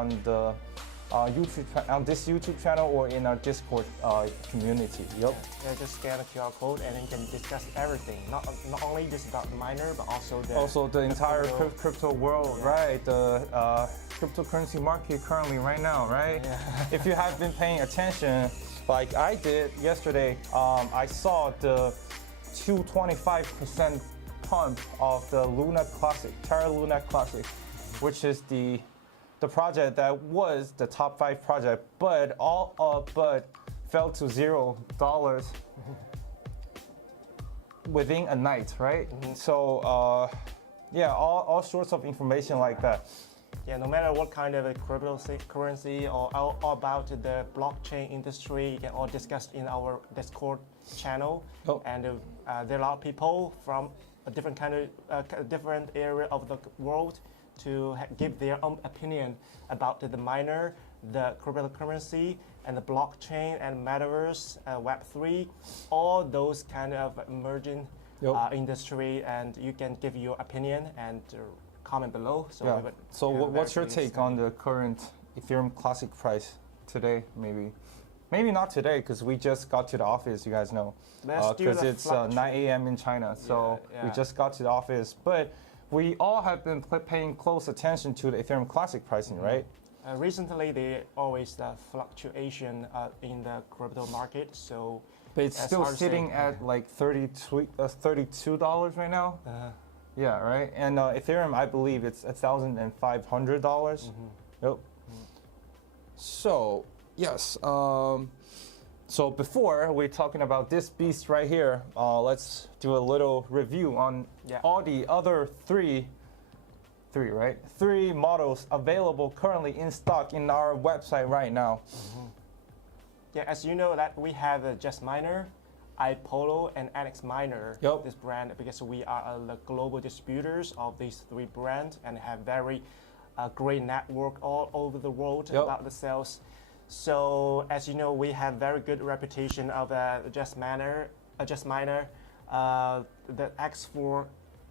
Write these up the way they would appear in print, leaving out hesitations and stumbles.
on the on this YouTube channel or in our Discord community. Yep. Yeah, just scan a QR code and then you can discuss everything. Not only just about the miner, but also the entire crypto world, yeah. right? The cryptocurrency market currently right now, right? Yeah. If you have been paying attention, like I did yesterday, I saw the 225% pump of the Luna Classic, Terra Luna Classic, which is the project that was the top 5 project, but fell to $0 within a night, right? So yeah, all sorts of information like that. Yeah, no matter what kind of a cryptocurrency or all about the blockchain industry, you can all discuss in our Discord channel. Oh. And there are a lot of people from a different different area of the world to give their own opinion about the miner, the cryptocurrency, and the blockchain and metaverse, Web3, all those kind of emerging industry, and you can give your opinion and comment below. So, yeah. So what's your take on the current Ethereum Classic price today? Maybe not today, because we just got to the office, you guys know, because it's 9 a.m. in China, so we just got to the office. But we all have been paying close attention to the Ethereum Classic pricing, right? Recently, there always fluctuation in the crypto market, so. But it's still sitting at like $32 right now. Yeah, right. And Ethereum, I believe it's $1,500. Yep. So yes. So before we're talking about this beast right here, let's do a little review on all the other three models available currently in stock in our website right now. Yeah, as you know that we have a Jasminer, iPolo, and NX Miner, this brand, because we are the global distributors of these 3 brands and have very great network all over the world about the sales. So as you know, we have very good reputation of Jasminer, the X4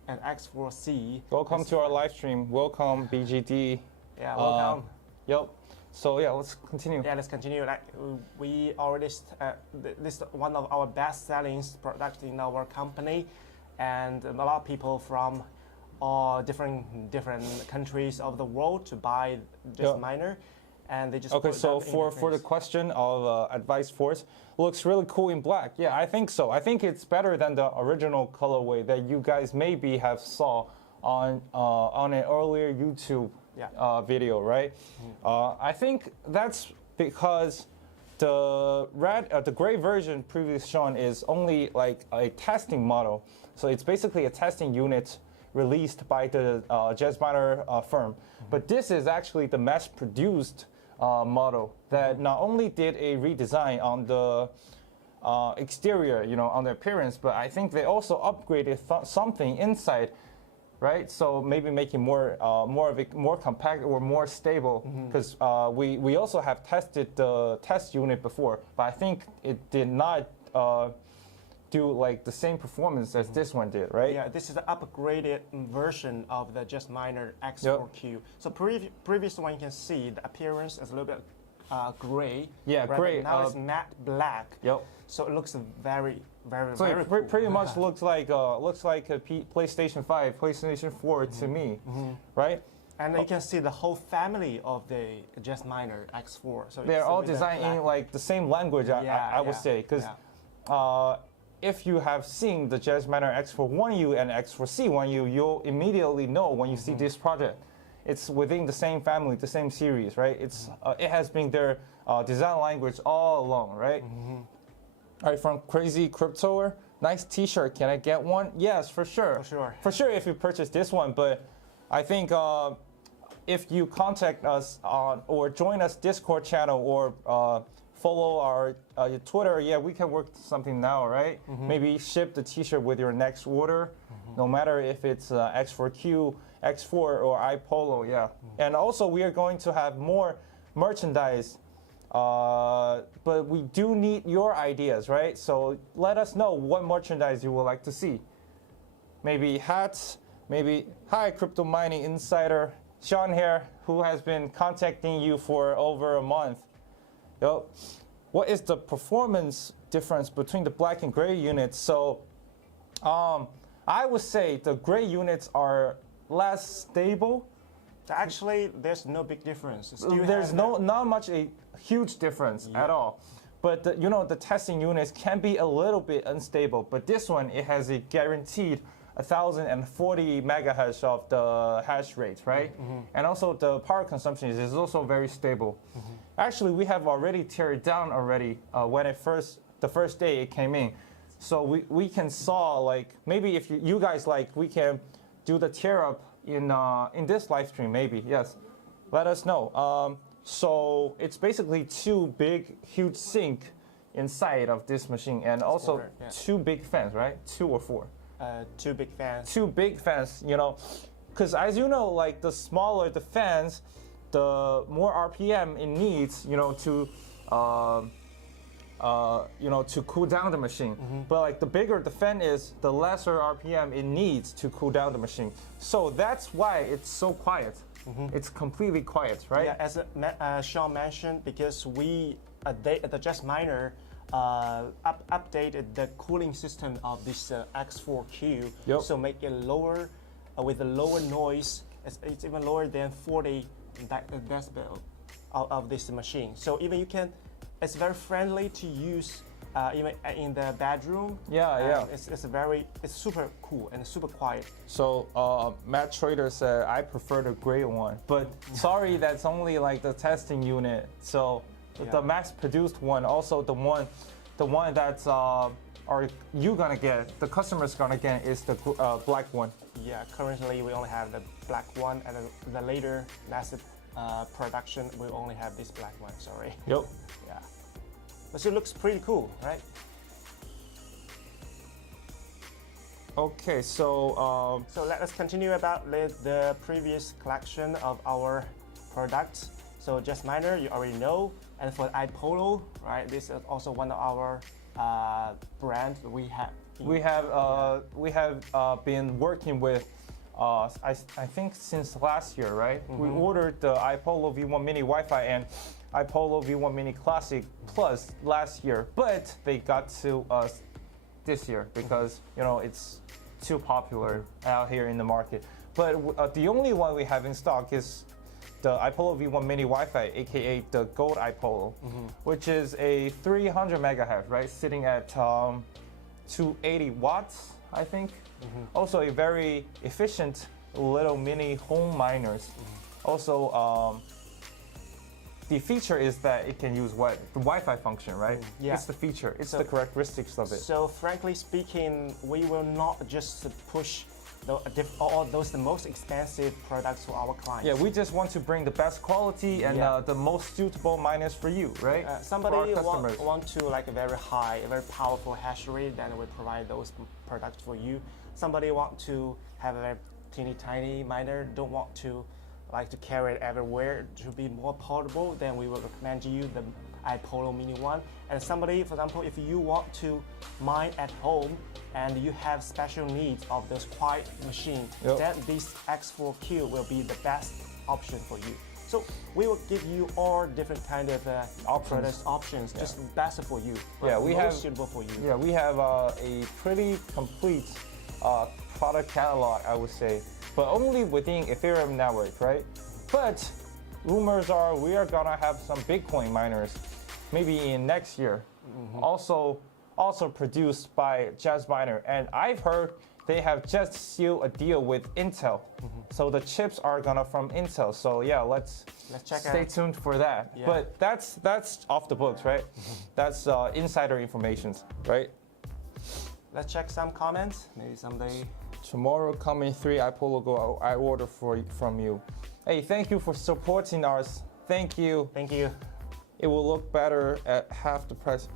and X4-C. Welcome to our live stream. Welcome, BGD. Yeah, welcome. Yep. So yeah, let's continue. Yeah, let's continue. Like we already, this is one of our best-selling products in our company, and a lot of people from all different countries of the world to buy Jasminer, and they just so for the question of advice force, looks really cool in black. Yeah, I think so. I think it's better than the original colorway that you guys maybe have saw on an earlier YouTube video, right? I think that's because the gray version previously shown is only like a testing model. So it's basically a testing unit released by the Jasminer firm. But this is actually the mass-produced model that not only did a redesign on the exterior, on the appearance, but I think they also upgraded something inside. Right, so maybe making more compact or more stable, because we also have tested the test unit before, but I think it did not do like the same performance as this one did, right? Yeah, this is an upgraded version of the Jasminer X4-Q. So previous one, you can see the appearance is a little bit gray. Yeah, gray. Now it's matte black. Yep. So it looks very so very cool. Pretty much looks like a PlayStation 5, PlayStation 4 to me, right? And you can see the whole family of the Jasminer X4. So they're all designed in like the same language, I would say, because if you have seen the Jasminer X4-1U and X4-C-1U, you'll immediately know when you see this project. It's within the same family, the same series, right? It has been their design language all along, right? All right, from Crazy Cryptoer, nice T-shirt. Can I get one? Yes, for sure. For sure, if you purchase this one. But I think if you contact us or join us Discord channel or follow our Twitter, we can work something now, right? Maybe ship the T-shirt with your next order, no matter if it's X4-Q, X4, or iPolo, And also, we are going to have more merchandise. But we do need your ideas, right? So let us know what merchandise you would like to see. Maybe hats, maybe, hi, Crypto Mining Insider. Sean here, who has been contacting you for over a month. Yo, what is the performance difference between the black and gray units? So, I would say the gray units are less stable. Actually, there's no big difference. There's not much a huge difference at all. But the testing units can be a little bit unstable. But this one, it has a guaranteed 1,040 megahertz of the hash rate, right? And also the power consumption is also very stable. Actually, we have already tear it down already when the first day it came in. So we can saw, like, maybe if you guys like, we can do the tear up in this live stream, maybe. Yes, let us know. So it's basically two big, huge sink inside of this machine, and also two big fans, right? 2 or 4. 2 big fans. 2 big fans, because as you know, like the smaller the fans, the more RPM it needs, to cool down the machine. But like the bigger the fan is, the lesser RPM it needs to cool down the machine. So that's why it's so quiet. It's completely quiet, right? Yeah, as Sean mentioned, because the Jasminer updated the cooling system of this X4-Q, so make it lower, with a lower noise. It's even lower than 40 decibel of this machine. So even it's very friendly to use even in the bedroom. It's super cool and super quiet. So Matt Trader said, I prefer the gray one, but sorry, that's only like the testing unit. So the mass produced one, also the one that's you gonna get, the customer's gonna get, is the black one. Yeah, currently we only have the black one, and the later massive production we only have this black one. Sorry. Yep. Yeah, but it looks pretty cool, right? Okay, so let us continue about the previous collection of our products. So Jasminer, you already know, and for iPolo, right? This is also one of our brands we have. We have been working with. I think since last year, right? We ordered the iPolo V1 Mini Wi-Fi and iPolo V1 Mini Classic Plus last year, but they got to us this year because it's too popular out here in the market. But the only one we have in stock is the iPolo V1 Mini Wi-Fi, aka the Gold iPolo, which is a 300 megahertz, right? Sitting at 280 watts, I think. Also a very efficient little mini home miners. Also, the feature is that it can use the Wi-Fi function, right? Yeah. It's the feature. It's the characteristics of it. So frankly speaking, we will not just push all the most expensive products to our clients. Yeah, we just want to bring the best quality and the most suitable miners for you, right? Somebody want to like a very high, a very powerful hash rate, then we provide those products for you. Somebody want to have a very teeny tiny miner, don't want to like to carry it everywhere to be more portable, then we will recommend you the iPolo Mini 1. And somebody, for example, if you want to mine at home and you have special needs of this quiet machine, then this X4-Q will be the best option for you. So we will give you all different kind of options, just best for you. Most suitable for you. Yeah, we have a pretty complete product catalog, I would say, but only within Ethereum network, right? But rumors are we are gonna have some Bitcoin miners, maybe in next year. Also produced by Jasminer, and I've heard they have just sealed a deal with Intel. So the chips are gonna from Intel. So yeah, let's stay tuned for that. Yeah. But that's off the books, right? That's insider information, right? Let's check some comments. Maybe someday. Tomorrow coming 3 iPolo Go, I order from you. Hey, thank you for supporting us. Thank you. Thank you. It will look better at half the price.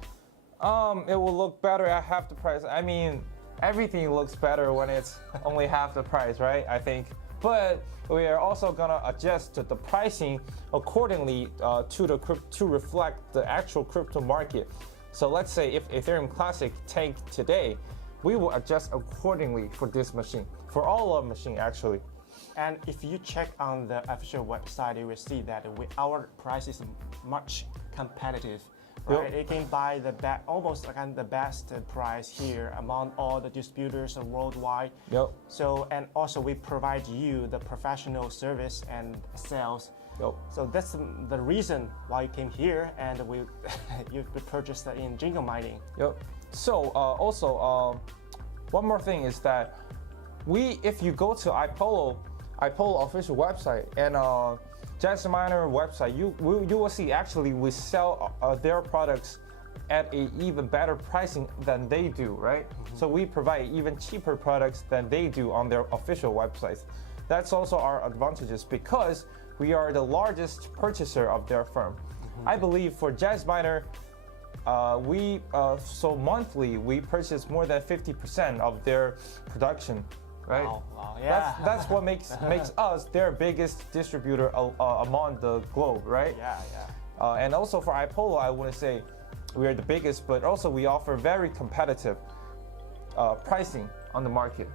It will look better at half the price. I mean, everything looks better when it's only half the price, right? I think. But we are also gonna adjust the pricing accordingly to reflect the actual crypto market. So let's say if Ethereum Classic tanked today, we will adjust accordingly for this machine, for all of machine actually. And if you check on the official website, you will see that our price is much competitive. Right? Yep. You can buy almost like the best price here among all the distributors worldwide. Yep. So, and also we provide you the professional service and sales. Yep. So that's the reason why you came here, and you purchased in Jingle Mining. Yep. So also one more thing is that if you go to iPolo official website and Jasminer website, you will see actually we sell their products at a even better pricing than they do, right? So we provide even cheaper products than they do on their official websites. That's also our advantages because we are the largest purchaser of their firm. I believe for Jasminer, so monthly we purchase more than 50% of their production. Right. Wow, yeah. That's what makes us their biggest distributor among the globe, right? Yeah. And also for iPolo, I want to say we are the biggest, but also we offer very competitive pricing on the market.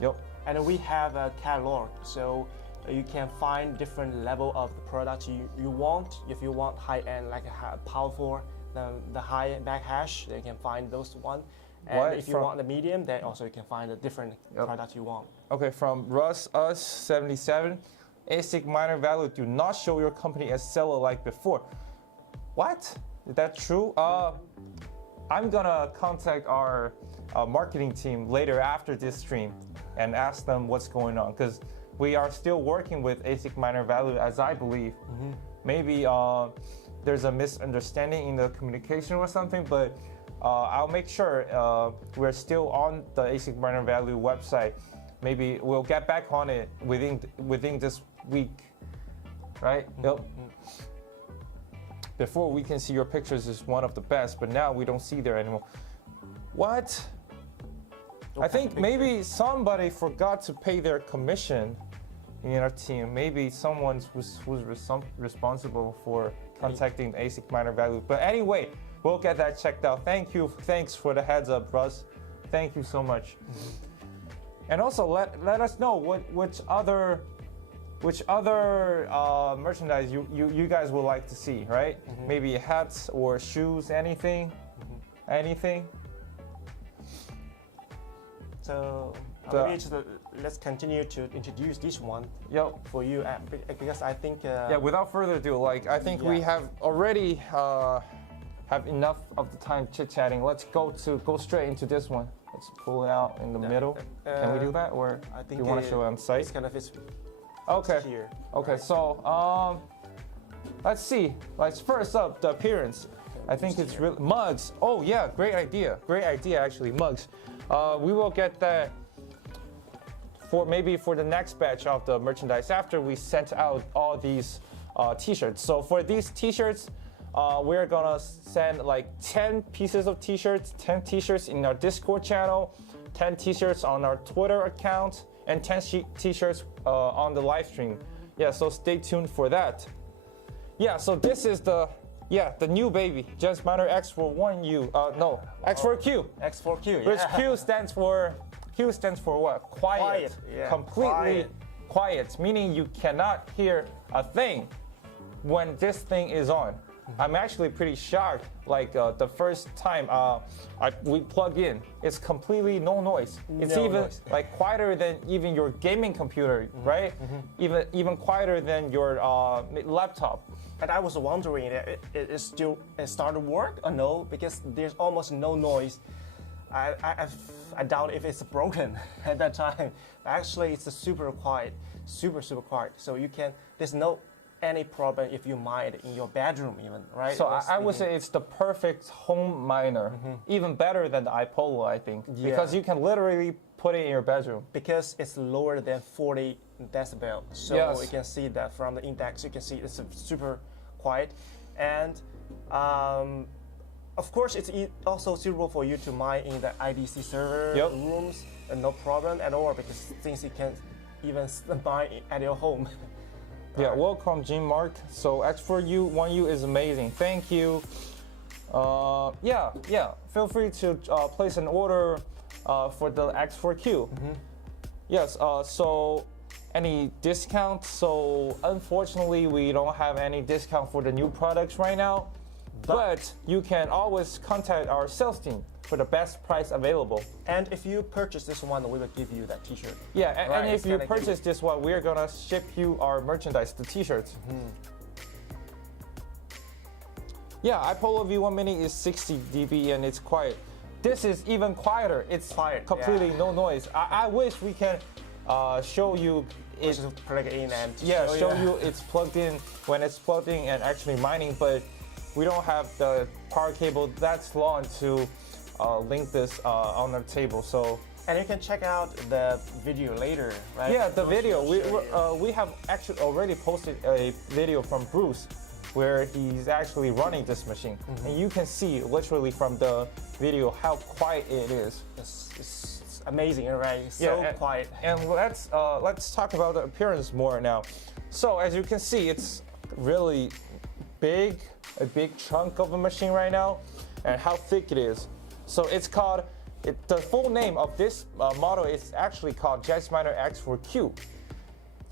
Yep. And we have a catalog, so you can find different level of the products you want. If you want high-end, like a powerful, the high back hash, you can find those one. And if you want the medium, then also you can find the different product you want. Okay, from Russ77, ASIC miner value do not show your company as seller like before. What? Is that true? I'm gonna contact our marketing team later after this stream and ask them what's going on, because we are still working with ASIC miner value, as I believe. Maybe there's a misunderstanding in the communication or something, but I'll make sure we're still on the ASIC miner value website. Maybe we'll get back on it within this week, right? Yep. Before we can see your pictures is one of the best, but now we don't see there anymore. What? I think maybe somebody forgot to pay their commission in our team. Maybe someone who's responsible for contacting ASIC miner value. But anyway, we'll get that checked out. Thanks for the heads up, Russ. Thank you so much. And also let us know which other merchandise you guys would like to see, right? Maybe hats or shoes, anything. So maybe let's continue to introduce this one for you, because I think without further ado, I think we have already have enough of the time chit-chatting. Let's go straight into this one. Let's pull it out in the middle. Can we do that, or I think you want to show it on site? It's kind of here. Okay, right? So let's see. First up, the appearance. I think it's really mugs. Oh yeah, great idea actually, mugs. We will get that for the next batch of the merchandise after we sent out all these t-shirts. So for these t-shirts, we're gonna send 10 pieces of t-shirts, 10 t-shirts in our Discord channel, 10 t-shirts on our Twitter account, and 10 t-shirts on the live stream. Yeah, so stay tuned for that. Yeah, so this is the new baby, Jasminer X4-1U. No, X4-Q. X4-Q. Which Q stands for what? Quiet. Yeah. Completely quiet, meaning you cannot hear a thing when this thing is on. I'm actually pretty shocked. The first time we plug in, it's completely no noise. It's noise. Quieter than even your gaming computer, right? Even quieter than your laptop. And I was wondering, it started to work or no? Because there's almost no noise. I doubt if it's broken at that time. Actually, it's super quiet, super quiet. So there's no any problem if you mine in your bedroom even, right? So I would say it's the perfect home miner, even better than the iPolo, I think, because you can literally put it in your bedroom. Because it's lower than 40 decibel, so you can see that from the index. You can see it's super quiet, and of course it's also suitable for you to mine in the IDC server rooms, and no problem at all, because things you can even mine at your home. Yeah, welcome, Jim Mark. So X4-1U is amazing. Thank you. Feel free to place an order for the X4-Q. Yes. So any discount. So unfortunately, we don't have any discount for the new products right now. But you can always contact our sales team for the best price available. And if you purchase this one, we will give you that T-shirt. Yeah, and if you purchase this one, we're gonna ship you our merchandise, the T-shirts. Yeah, iPolo V1 Mini is 60 dB and it's quiet. This is even quieter. It's quiet, completely no noise. I wish we can show you it. Just plug it in and show you it's plugged in when it's plugged in and actually mining, but we don't have the power cable that's long to link this on the table. So. And you can check out the video later, right? Yeah, the video. We have actually already posted a video from Bruce where he's actually running this machine. And you can see literally from the video how quiet it is. It's amazing, right? It's so quiet. And let's talk about the appearance more now. So as you can see, it's really big, a big chunk of a machine right now, and how thick it is. So it's called, the full name of this model is actually called Jasminer X4-Q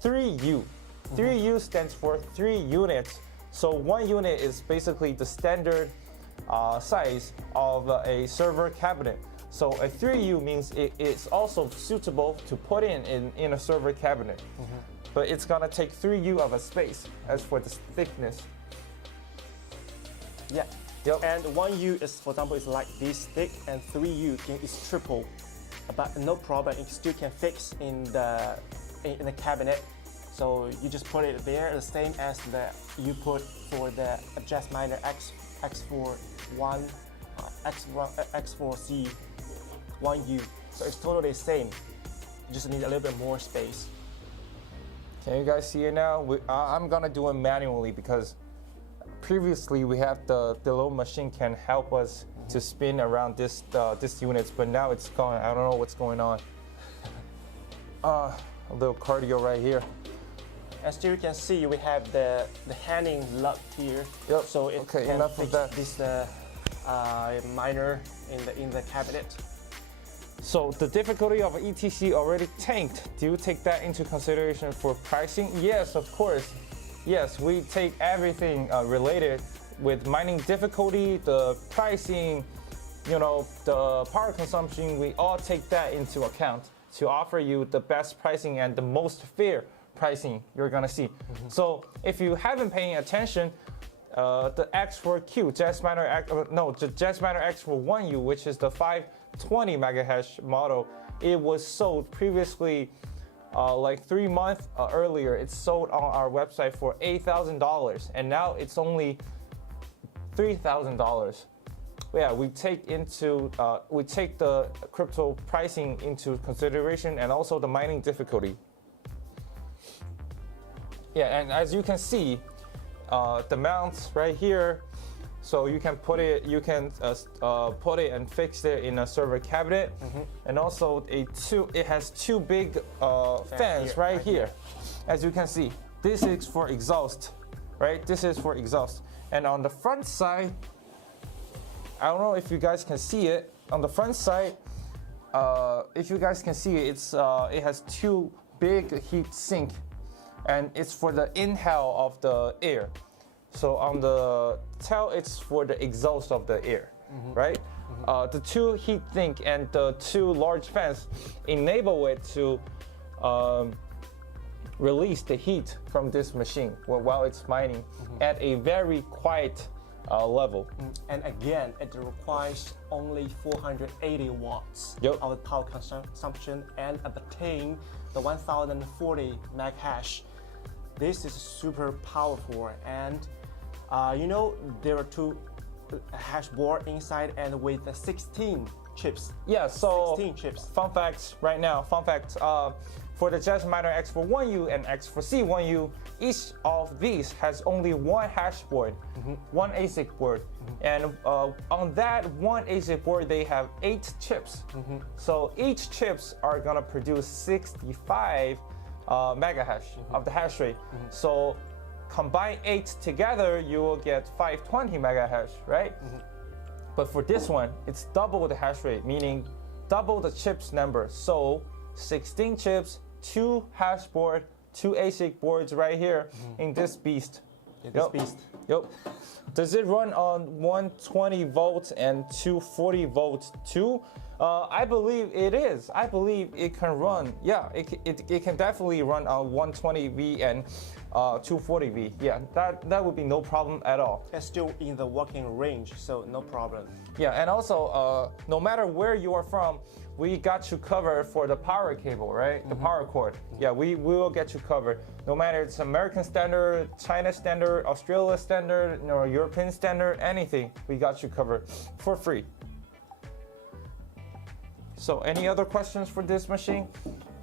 3U. 3U stands for 3 units. So 1 unit is basically the standard size of a server cabinet. So a 3U means it is also suitable to put in a server cabinet. But it's gonna take 3U of a space as for the thickness. Yeah. Yep. And 1U is, for example, is like this thick, and 3U is triple. But no problem, it still can fix in the cabinet. So you just put it there, the same as you put for the Jasminer X4-1, X4-C 1U. So it's totally the same. You just need a little bit more space. Can you guys see it now? I'm gonna do it manually because previously we have the little machine can help us to spin around this units, but now it's gone. I don't know what's going on. A little cardio right here. And still you can see we have the handing lock here. Yep. So it okay, can enough fix of that. This miner in the cabinet. So the difficulty of ETC already tanked. Do you take that into consideration for pricing? Yes, of course. Yes, we take everything related with mining difficulty, the pricing, you know, the power consumption. We all take that into account to offer you the best pricing and the most fair pricing you're gonna see. So if you haven't paying attention, the X4-Q, Jasminer X4-1U, which is the 520 megahash model, it was sold previously like 3 months earlier. It's sold on our website for $8,000, and now it's only $3,000. Yeah, we take the crypto pricing into consideration and also the mining difficulty. Yeah, and as you can see, the mounts right here, so you can put it and fix it in a server cabinet, and also it has two big fans right here. As you can see, this is for exhaust, right? This is for exhaust, and on the front side, I don't know if you guys can see it. On the front side, if you guys can see it, it has two big heat sink, and it's for the inhale of the air. So on the tail, it's for the exhaust of the air, right? The two heat sink and the two large fans enable it to release the heat from this machine while it's mining at a very quiet level. And again, it requires only 480 watts of power consumption and obtain the 1040 meg hash. This is super powerful, and you know, there are two hash board inside and with 16 chips. Yeah, so 16 chips. Fun facts right now. Fun facts. For the Jasminer X4-1U and X4-C-1U, each of these has only one hash board, one ASIC board, and on that one ASIC board they have 8 chips. So each chips are gonna produce 65 mega hash of the hash rate. So combine 8 together, you will get 520 mega hash, right? But for this one, it's double the hash rate, meaning double the chips number. So 16 chips, 2 hash board, 2 ASIC boards right here in this beast. This beast. Yep. Does it run on 120 volts and 240 volts too? I believe it is. I believe it can run. Yeah, it can definitely run on 120V and 240V. Yeah, that would be no problem at all. It's still in the working range, so no problem. Yeah, and also no matter where you are from, we got you covered for the power cable, right? The power cord. Yeah, we will get you covered. No matter it's American standard, China standard, Australia standard, European standard, anything, we got you covered for free. So any other questions for this machine?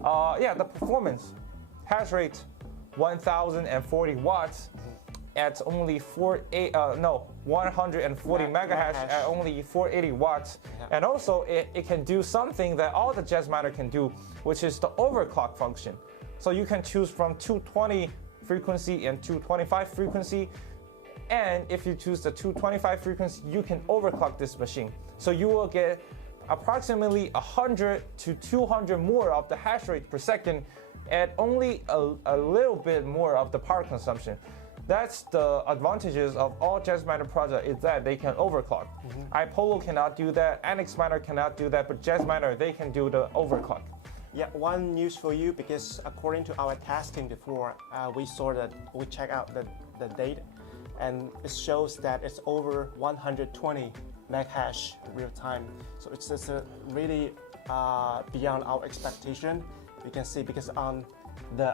Yeah, the performance. Hash rate, 1040 watts at only 140 megahash at only 480 watts. Yeah. And also it can do something that all the Jasminer can do, which is the overclock function. So you can choose from 220 frequency and 225 frequency. And if you choose the 225 frequency, you can overclock this machine. So you will get approximately 100 to 200 more of the hash rate per second at only a little bit more of the power consumption. That's the advantages of all Jasminer products, is that they can overclock. iPolo cannot do that, Xminer cannot do that, but Jasminer, they can do the overclock. Yeah, one news for you, because according to our testing before, we checked out the data, and it shows that it's over 120 meghash real time. So it's just really beyond our expectation. You can see, because on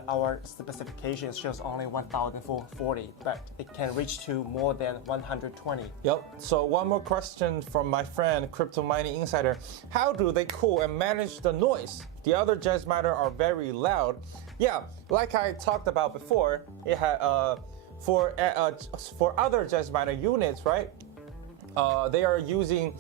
our specification shows only 1040, but it can reach to more than 120. Yep. So one more question from my friend, Crypto Mining Insider. How do they cool and manage the noise? The other Jasminer are very loud. Yeah, like I talked about before, it had for other Jasminer units, right? They are using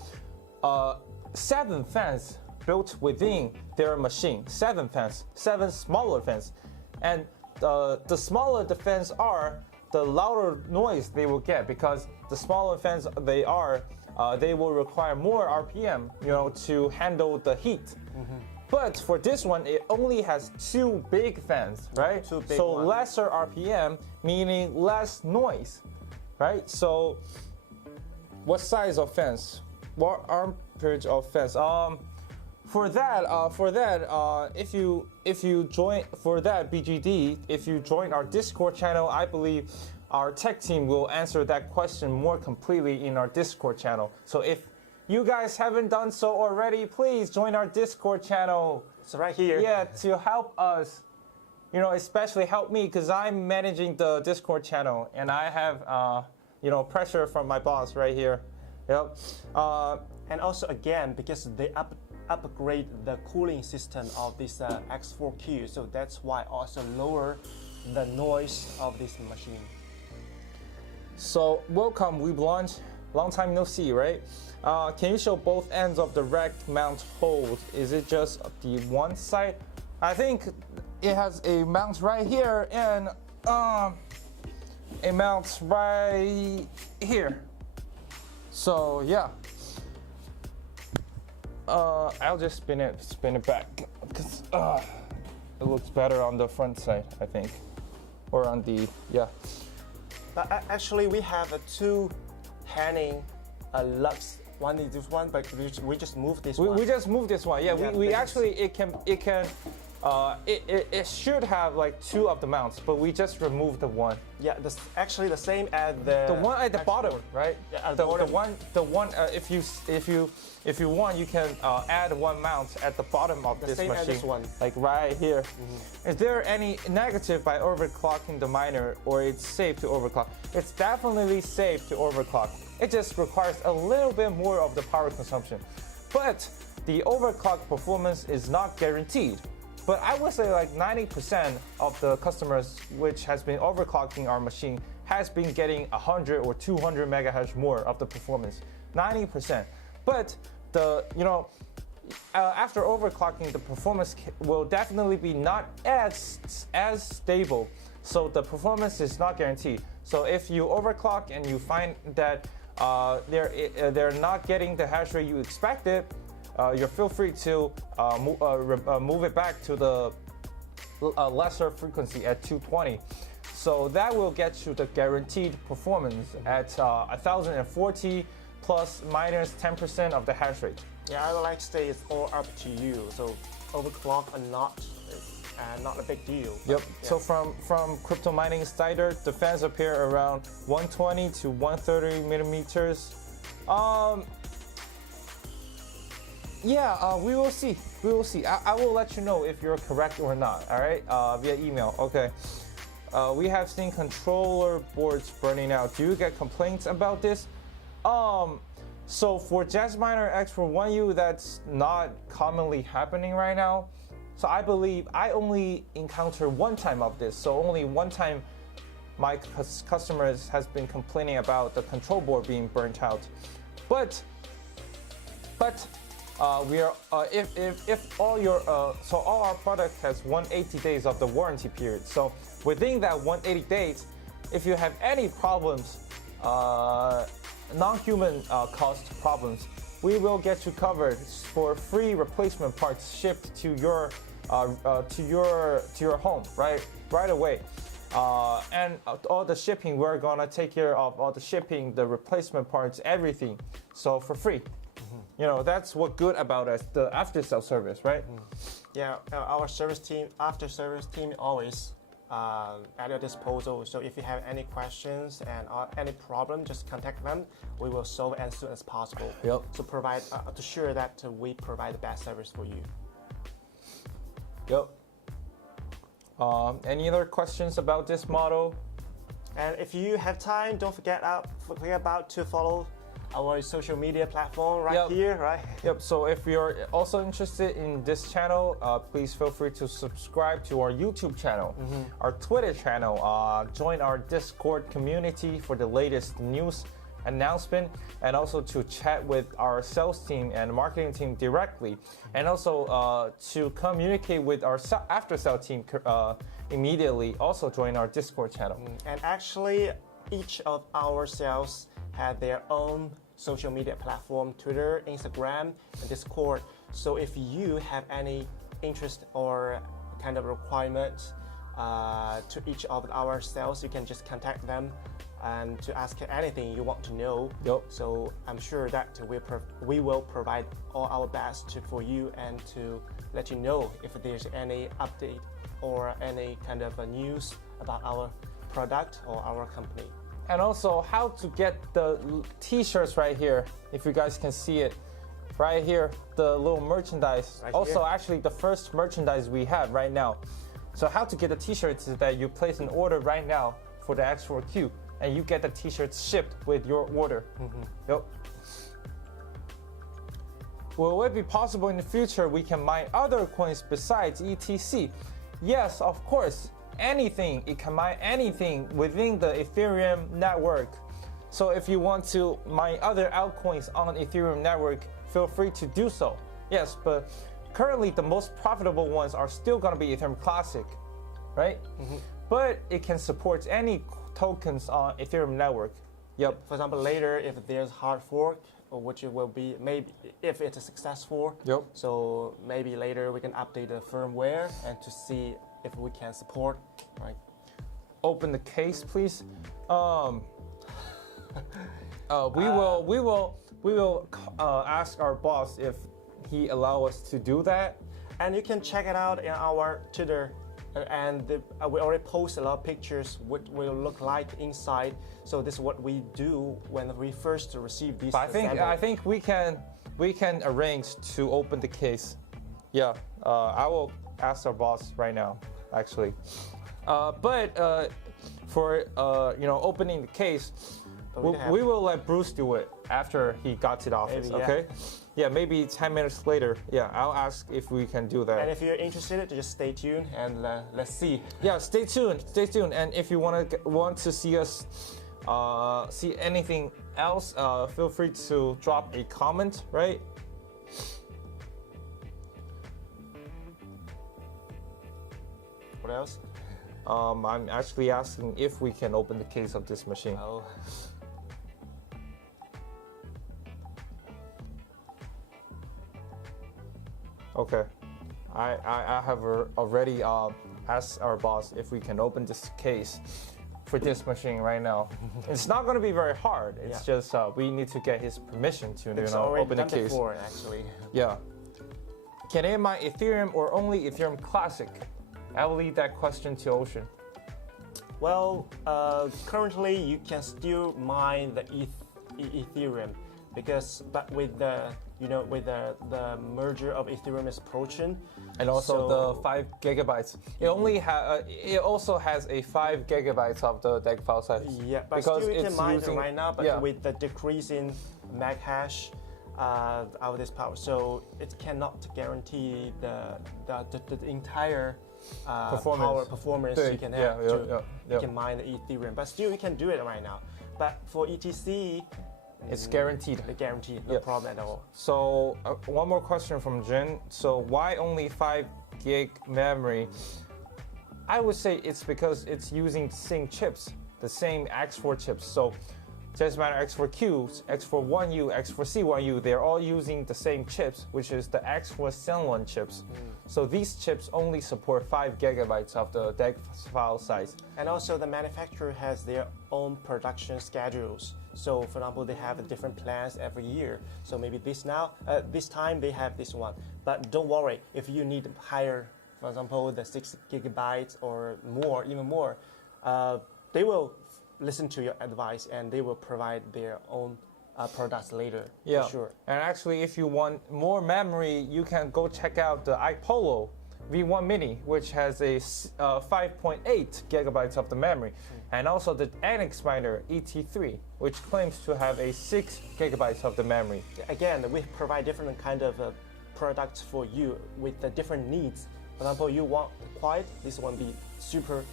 7 fans built within their machine. 7 fans, 7 smaller fans. And the smaller the fans are, the louder noise they will get, because the smaller fans they will require more RPM, to handle the heat. But for this one, it only has 2 big fans, right? 2 big so ones. lesser RPM, meaning less noise, right? So what size of fans? What amperage of fans? For that, if you join for that BGD, if you join our Discord channel, I believe our tech team will answer that question more completely in our Discord channel. So if you guys haven't done so already, please join our Discord channel. It's right here. Yeah, to help us, especially help me, because I'm managing the Discord channel and I have, pressure from my boss right here. Yep. And also again, because they upgrade the cooling system of this X4-Q, so that's why also lower the noise of this machine. So welcome, we've launched. Long time no see, right? Can you show both ends of the rack mount holes? Is it just the one side? I think it has a mount right here and a mount right here. So yeah. I'll just spin it back, because it looks better on the front side, I think, or on the, yeah. But actually, we have 2 hanging lugs. One is this one, but we just moved this one. We just moved this one. Yeah, we actually it should have like 2 of the mounts, but we just removed the one. Yeah, actually the same as the one at the bottom, right? Yeah, the one. If you want, you can add 1 mount at the bottom of this same machine, as this one. like right here. Is there any negative by overclocking the miner, or it's safe to overclock? It's definitely safe to overclock. It just requires a little bit more of the power consumption, but the overclock performance is not guaranteed. But I would say like 90% of the customers which has been overclocking our machine has been getting 100 or 200 megahertz more of the performance. 90%. But after overclocking, the performance will definitely be not as stable. So the performance is not guaranteed. So if you overclock and you find that they're not getting the hash rate you expected, you feel free to move it back to the lesser frequency at 220. So that will get you the guaranteed performance at 1040 plus minus 10% of the hash rate. Yeah, I would like to say it's all up to you. So overclock or not is not a big deal. Yep. Yeah. So from Crypto Mining Insider, the fans appear around 120 to 130 millimeters. Yeah, we will see. We will see. I will let you know if you're correct or not. All right, via email. Okay. We have seen controller boards burning out. Do you get complaints about this? So for Jasminer X4-1U, that's not commonly happening right now. So I believe I only encountered one time of this. So only one time my customers has been complaining about the control board being burnt out. But we are if all your so all our product has 180 days of the warranty period. So within that 180 days, if you have any problems, non-human cost problems, we will get you covered for free replacement parts shipped to your home right away. And all the shipping, we're gonna take care of all the shipping, the replacement parts, everything. So for free. You know, that's what good about us, the after-sale service, right? Yeah, our after service team always at your disposal. So if you have any questions and any problem, just contact them. We will solve as soon as possible. Yep. So provide to ensure that we provide the best service for you. Yep. Any other questions about this model? And if you have time, don't forget about to follow our social media platform here, right? Yep. So if you're also interested in this channel, please feel free to subscribe to our YouTube channel, our Twitter channel, join our Discord community for the latest news announcement, and also to chat with our sales team and marketing team directly, and also to communicate with our after-sale team immediately. Also join our Discord channel. And actually, each of our sales have their own social media platform: Twitter, Instagram, and Discord. So if you have any interest or kind of requirements to each of our sales, you can just contact them and to ask anything you want to know. Yep. So I'm sure that we will provide all our best for you and to let you know if there's any update or any kind of news about our product or our company. And also how to get the t-shirts right here, if you guys can see it right here, the little merchandise. Right also, here. actually the first merchandise we have right now. So how to get the t-shirts is that you place an order right now for the X4-Q and you get the t-shirts shipped with your order. Yep. Will it be possible in the future we can mine other coins besides ETC? Yes, of course. Anything, it can mine anything within the Ethereum network. So if you want to mine other altcoins on Ethereum network, feel free to do so. Yes, but currently the most profitable ones are still gonna be Ethereum Classic, right? But it can support any tokens on Ethereum network. Yep. For example, later if there's hard fork, or which it will be maybe if it's a successful. Yep. So maybe later we can update the firmware and to see if we can support, right? Open the case, please. We will ask our boss if he allow us to do that. And you can check it out in our Twitter, and we already post a lot of pictures what will look like inside. So this is what we do when we first receive these. But I think we can arrange to open the case. Yeah, I will ask our boss right now, actually. But for opening the case, we will let Bruce do it after he got to the office. Maybe, okay? Yeah, maybe 10 minutes later. Yeah, I'll ask if we can do that. And if you're interested, just stay tuned and let's see. Yeah, stay tuned. Stay tuned. And if you want to see us see anything else, feel free to drop a comment, right? What else? I'm actually asking if we can open the case of this machine. Oh. Okay, I have already asked our boss if we can open this case for this machine right now. It's not going to be very hard. It's just we need to get his permission to open the case. Before, actually. Yeah. Can it mine Ethereum or only Ethereum Classic? I will leave that question to Ocean. Well, currently you can still mine the Ethereum but with the the merger of Ethereum is approaching, and also the 5 gigabytes. It also has a 5 gigabytes of the DAG file size. Yeah, but because still you can mine it using, right now, but with the decrease in mag hash of this power, so it cannot guarantee the entire performance you can have you can mine the Ethereum, but still you can do it right now. But for ETC, it's guaranteed. No problem at all. So one more question from Jin. So why only 5 gig memory? I would say it's because it's using the same chips, the same X4 chips. So Jasminer X4-Q, X4-1U, X4-C1U, they're all using the same chips, which is the X4-Sen1 chips. So these chips only support 5 gigabytes of the DAG file size. And also the manufacturer has their own production schedules. So for example, they have different plans every year. So maybe this time they have this one. But don't worry, if you need higher, for example, the 6 gigabytes or more, even more, they will listen to your advice and they will provide their own products later. Yeah, for sure. And actually, if you want more memory, you can go check out the iPolo V1 Mini, which has a 5.8 gigabytes of the memory, and also the Jasminer ET3, which claims to have a 6 gigabytes of the memory. Again, we provide different kind of products for you with the different needs. For example, you want quiet, this one be super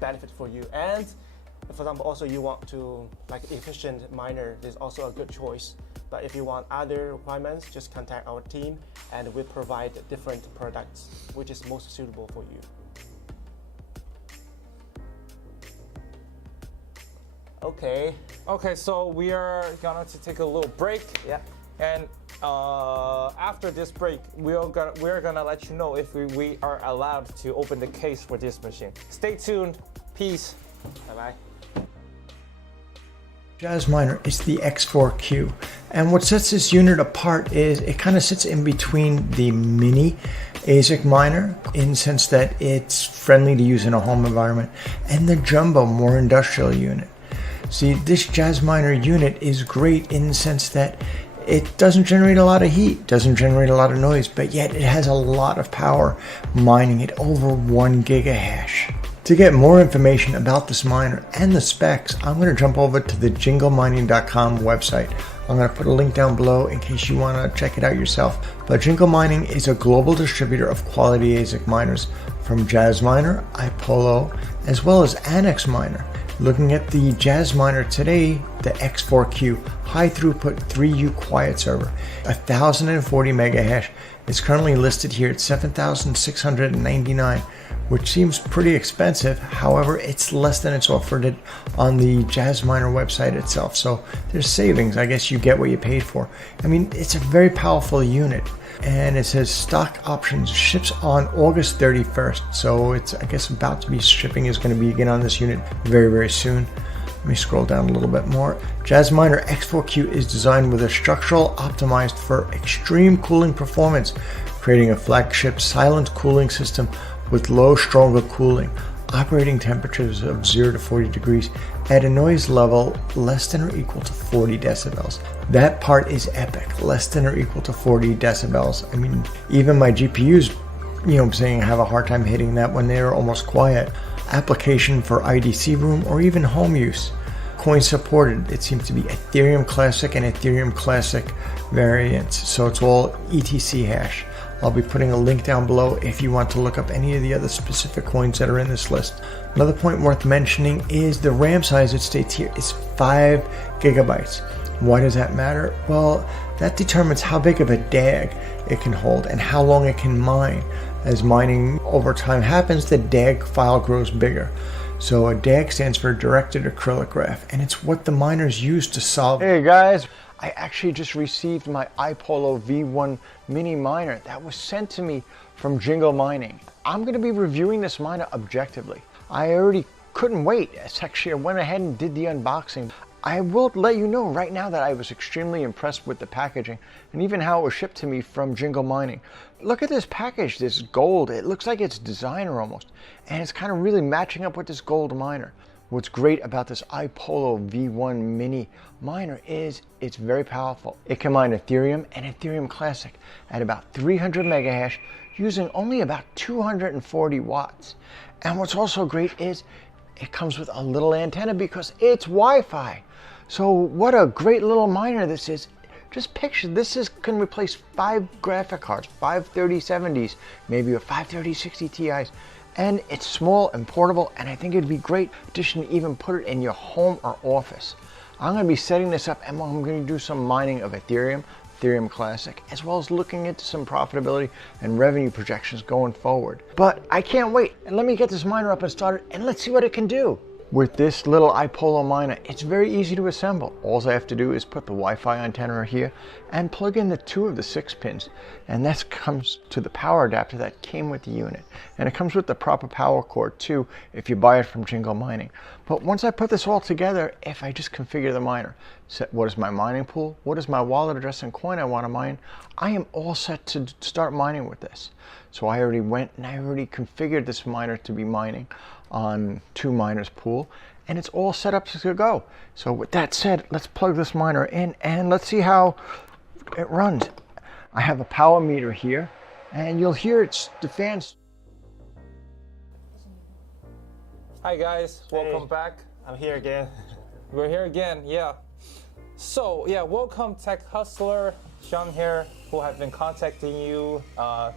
benefit for you. And for example, also you want to like efficient miner, there's also a good choice. But if you want other requirements, just contact our team and we provide different products which is most suitable for you. Okay, so we are gonna take a little break. Yeah. And after this break, we're gonna let you know if we are allowed to open the case for this machine. Stay tuned. Peace. Bye-bye. Jasminer is the X4-Q, and what sets this unit apart is it kind of sits in between the mini ASIC miner in the sense that it's friendly to use in a home environment and the jumbo, more industrial unit. See, this Jasminer unit is great in the sense that it doesn't generate a lot of heat, doesn't generate a lot of noise, but yet it has a lot of power, mining at over 1 gigahash. To get more information about this miner and the specs, I'm going to jump over to the jinglemining.com website. I'm going to put a link down below in case you want to check it out yourself. But Jingle Mining is a global distributor of quality ASIC miners from Jasminer, iPolo, as well as Annex Miner. Looking at the Jasminer today, the X4-Q high throughput 3U quiet server, 1040 megahash, is currently listed here at $7,699, which seems pretty expensive. However, it's less than it's offered on the Jasminer website itself. So there's savings. I guess you get what you paid for. I mean, it's a very powerful unit. And it says stock options ships on August 31st. So it's, I guess, about to be shipping is going to begin on this unit very, very soon. Let me scroll down a little bit more. Jasminer X4-Q is designed with a structural optimized for extreme cooling performance, creating a flagship silent cooling system with low, stronger cooling, operating temperatures of 0 to 40 degrees at a noise level less than or equal to 40 decibels. That part is epic, less than or equal to 40 decibels. I mean, even my GPUs, I'm saying, have a hard time hitting that when they're almost quiet. Application for IDC room or even home use. Coin supported, it seems to be Ethereum Classic and Ethereum Classic variants, so it's all ETC hash. I'll be putting a link down below if you want to look up any of the other specific coins that are in this list. Another point worth mentioning is the RAM size. It states here is 5 gigabytes. Why does that matter? Well, that determines how big of a DAG it can hold and how long it can mine. As mining over time happens, the DAG file grows bigger. So a DAG stands for directed acrylic graph, and it's what the miners use to solve. Hey guys, I actually just received my iPolo V1 mini miner that was sent to me from Jingle Mining. I'm going to be reviewing this miner objectively. I already couldn't wait. Actually, I went ahead and did the unboxing. I will let you know right now that I was extremely impressed with the packaging and even how it was shipped to me from Jingle Mining. Look at this package, this gold. It looks like it's designer almost, and it's kind of really matching up with this gold miner. What's great about this iPolo V1 mini miner is it's very powerful. It can mine Ethereum and Ethereum Classic at about 300 megahash using only about 240 watts. And what's also great is it comes with a little antenna because it's Wi-Fi. So what a great little miner this is. Just picture this can replace 5 graphic cards, 5 3070s, maybe a 5 3060 Ti's. And it's small and portable, and I think it'd be a great addition to even put it in your home or office. I'm going to be setting this up, and I'm going to do some mining of Ethereum, Ethereum Classic, as well as looking into some profitability and revenue projections going forward. But I can't wait, and let me get this miner up and started, and let's see what it can do. With this little iPolo miner, it's very easy to assemble. All I have to do is put the Wi-Fi antenna here and plug in the 2 of the 6 pins, and that comes to the power adapter that came with the unit. And it comes with the proper power cord too if you buy it from Jingle Mining. But once I put this all together, if I just configure the miner, set what is my mining pool, what is my wallet address and coin I want to mine, I am all set to start mining with this. So I already went and I already configured this miner to be mining on 2 miners pool, and it's all set up to go. So with that said, let's plug this miner in and let's see how it runs. I have a power meter here, and you'll hear it's the fans. Hi guys, welcome back. I'm here again. We're here again, yeah. So yeah, welcome Tech Hustler, Sean here, who have been contacting you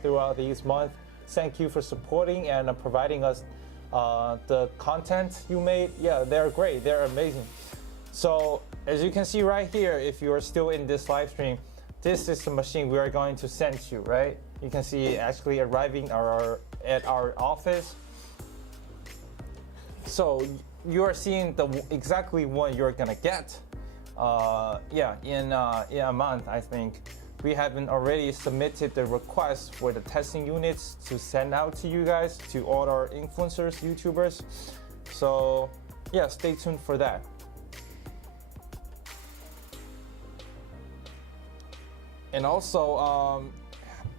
throughout these months. Thank you for supporting and providing us the content you made. Yeah, they're great, they're amazing. So as you can see right here, if you are still in this live stream, this is the machine we are going to send you, right? You can see it actually arriving at our office. So you are seeing the exactly one you're gonna get. In a month, I think. We haven't already submitted the request for the testing units to send out to you guys, to all our influencers, YouTubers. So yeah, stay tuned for that. And also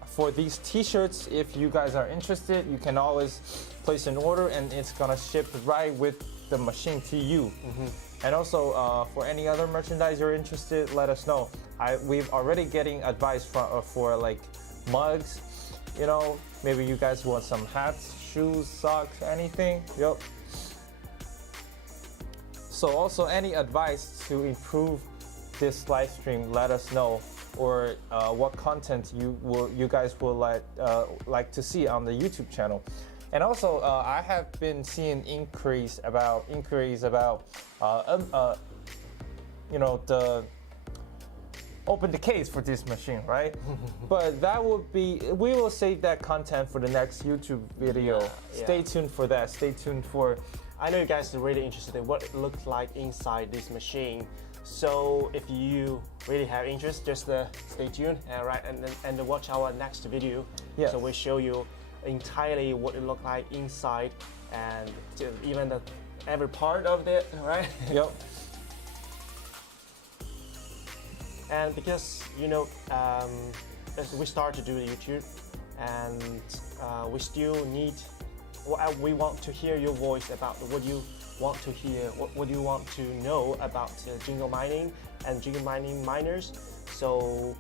for these t-shirts, if you guys are interested, you can always place an order and it's gonna ship right with the machine to you. And also for any other merchandise you're interested, let us know. We've already getting advice for like mugs, you know, maybe you guys want some hats, shoes, socks, anything. Yep. So also any advice to improve this live stream, let us know, or what content you guys will like to see on the YouTube channel. And also, I have been seeing inquiries about you know, the open the case for this machine, right? But that would be, we will save that content for the next YouTube video. Yeah. Stay tuned for that. Stay tuned for. I know you guys are really interested in what it looks like inside this machine. So if you really have interest, just stay tuned and watch our next video. Yeah. So we show you entirely what it looks like inside and even every part of it, right? Yep. And because, you know, as we start to do the YouTube, and we still need, we want to hear your voice about what you want to hear, what you want to know about Jingle Mining and Jingle Mining miners. So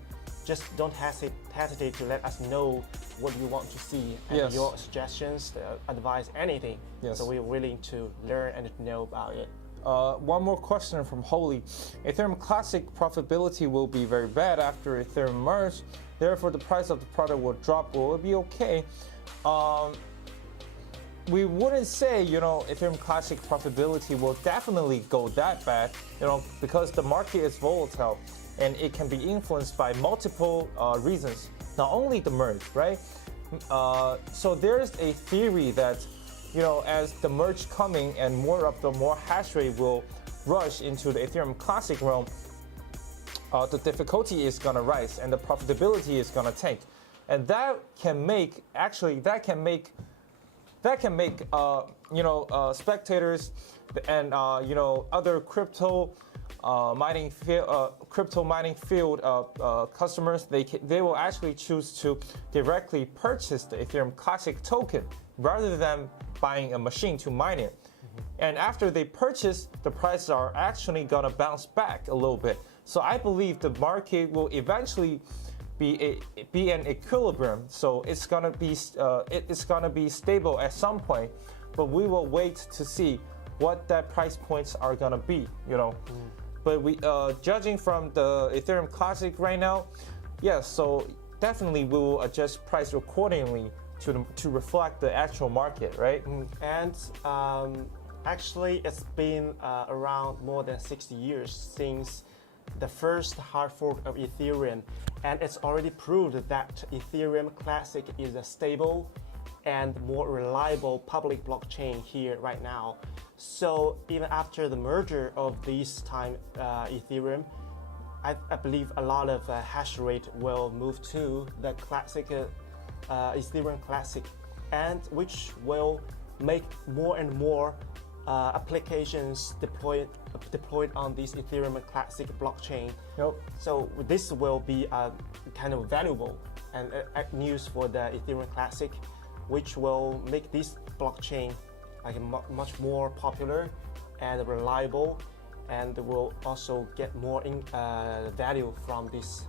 just don't hesitate to let us know what you want to see and Yes. your suggestions, advice, anything. Yes. So we're willing to learn and to know about it. One more question from Holy. Ethereum Classic profitability will be very bad after Ethereum merge. Therefore, the price of the product will drop. Will it be okay? We wouldn't say, you know, Ethereum Classic profitability will definitely go that bad, you know, because the market is volatile and it can be influenced by multiple reasons, not only the merge, right? So there's a theory that, you know, as the merge coming and more hash rate will rush into the Ethereum Classic realm, the difficulty is gonna rise and the profitability is gonna tank, and that can make spectators and other crypto mining field customers, they will actually choose to directly purchase the Ethereum Classic token rather than buying a machine to mine it. And after they purchase, the prices are actually gonna bounce back a little bit. So I believe the market will eventually be an equilibrium. So it's gonna be stable at some point, but we will wait to see what that price points are gonna be. But we judging from the Ethereum Classic right now, yes. So definitely we will adjust price accordingly to reflect the actual market, right? And actually, it's been around more than 60 years since the first hard fork of Ethereum, and it's already proved that Ethereum Classic is a stable and more reliable public blockchain here right now. So even after the merger of this time Ethereum, I believe a lot of hash rate will move to the classic Ethereum Classic, and which will make more and more applications deployed on this Ethereum Classic blockchain. Yep. So this will be kind of valuable and news for the Ethereum Classic, which will make this blockchain like much more popular and reliable, and will also get more value from this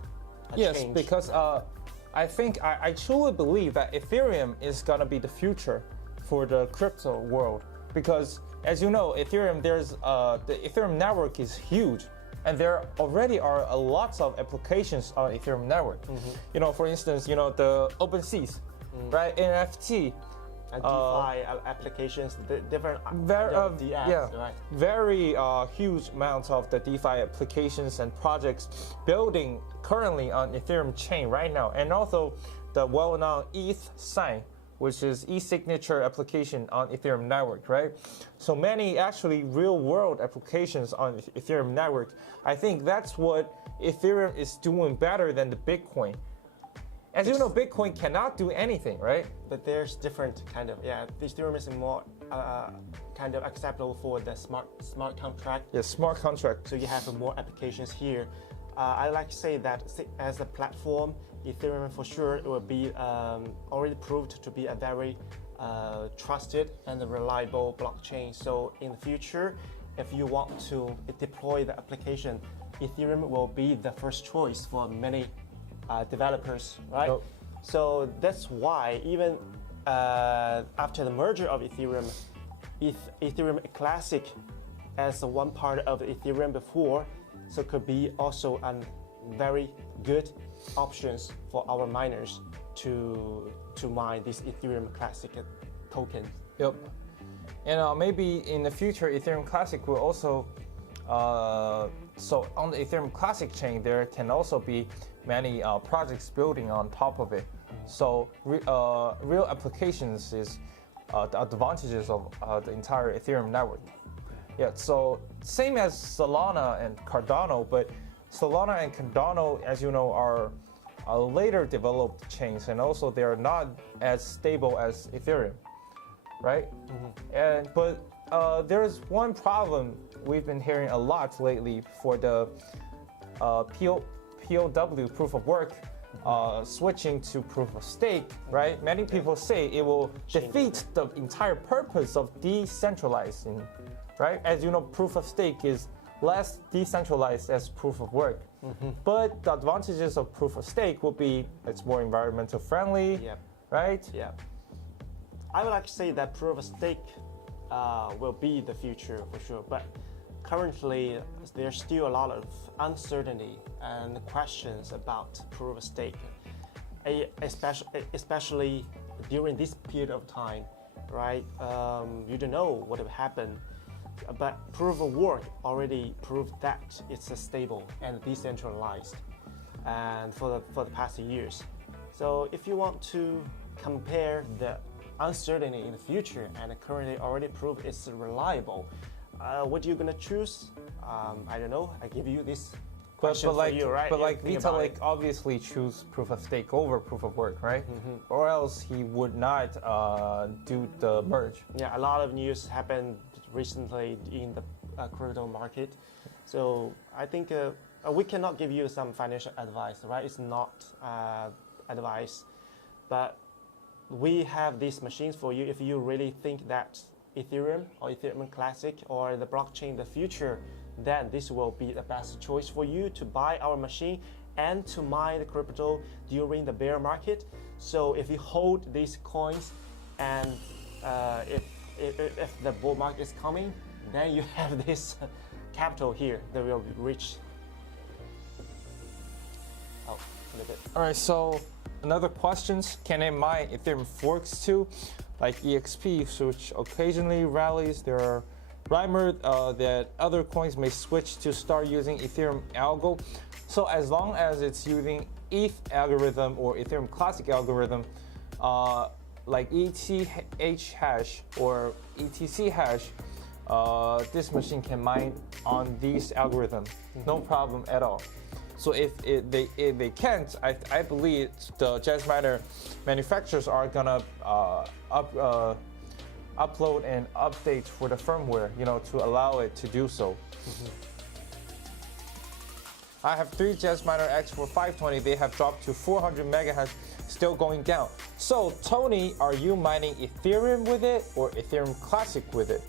yes, change. Because I think I truly believe that Ethereum is gonna be the future for the crypto world, because as you know, Ethereum, the Ethereum network is huge, and there already are lots of applications on Ethereum network. For instance, the OpenSeas, right? NFT. And DeFi applications, different very huge amounts of the DeFi applications and projects building currently on Ethereum chain right now, and also the well-known ETH sign, which is e-signature application on Ethereum network, right? So many actually real-world applications on Ethereum network. I think that's what Ethereum is doing better than the Bitcoin. As you know, Bitcoin cannot do anything, right? But there's different kind of, the Ethereum is more kind of acceptable for the smart contract. Yes, smart contract. So you have more applications here. I like to say that as a platform, Ethereum for sure will be already proved to be a very trusted and reliable blockchain. So in the future, if you want to deploy the application, Ethereum will be the first choice for many developers, right? Yep. So that's why even after the merger of Ethereum, Ethereum Classic as one part of Ethereum before, so could be also a very good options for our miners to mine this Ethereum Classic token. Yep. And maybe in the future, Ethereum Classic will also, so on the Ethereum Classic chain, there can also be many projects building on top of it. So real applications is the advantages of the entire Ethereum network. Yeah, so same as Solana and Cardano, but Solana and Cardano, as you know, are later developed chains, and also they are not as stable as Ethereum, right? But there's one problem we've been hearing a lot lately for the POW, proof of work, switching to proof of stake, right? Many people say it will defeat the entire purpose of decentralizing, right? As you know, proof of stake is less decentralized as proof of work. But the advantages of proof of stake will be it's more environmental friendly, right? Yeah. I would like to say that proof of stake will be the future for sure, but currently there's still a lot of uncertainty and questions about proof of stake, especially during this period of time, right? You don't know what will happen, but proof of work already proved that it's stable and decentralized, and for the past years. So if you want to compare the uncertainty in the future and currently already proved it's reliable, what are you gonna choose? I don't know. I give you this question for you, right? But Yeah, like think about Vitalik it. obviously choose proof of stake over proof of work, right? Or else he would not do the merge. Yeah, a lot of news happened recently in the crypto market. So I think we cannot give you some financial advice, right? It's not advice, but we have these machines for you if you really think that Ethereum or Ethereum Classic or the blockchain in the future, then this will be the best choice for you to buy our machine and to mine the crypto during the bear market. So if you hold these coins and if the bull market is coming, then you have this capital here that will reach. Oh, a little bit. All right, so another questions, can it mine Ethereum forks too? Like EXP, which occasionally rallies. There are rumors that other coins may switch to start using Ethereum algo. So as long as it's using ETH algorithm or Ethereum Classic algorithm, like ETH hash or ETC hash, this machine can mine on these algorithms, no problem at all. So if they can't, I believe the Jasminer manufacturers are gonna upload and update for the firmware, to allow it to do so. I have 3 Jasminer X4-520. They have dropped to 400 megahash, still going down. So Tony, are you mining Ethereum with it or Ethereum Classic with it?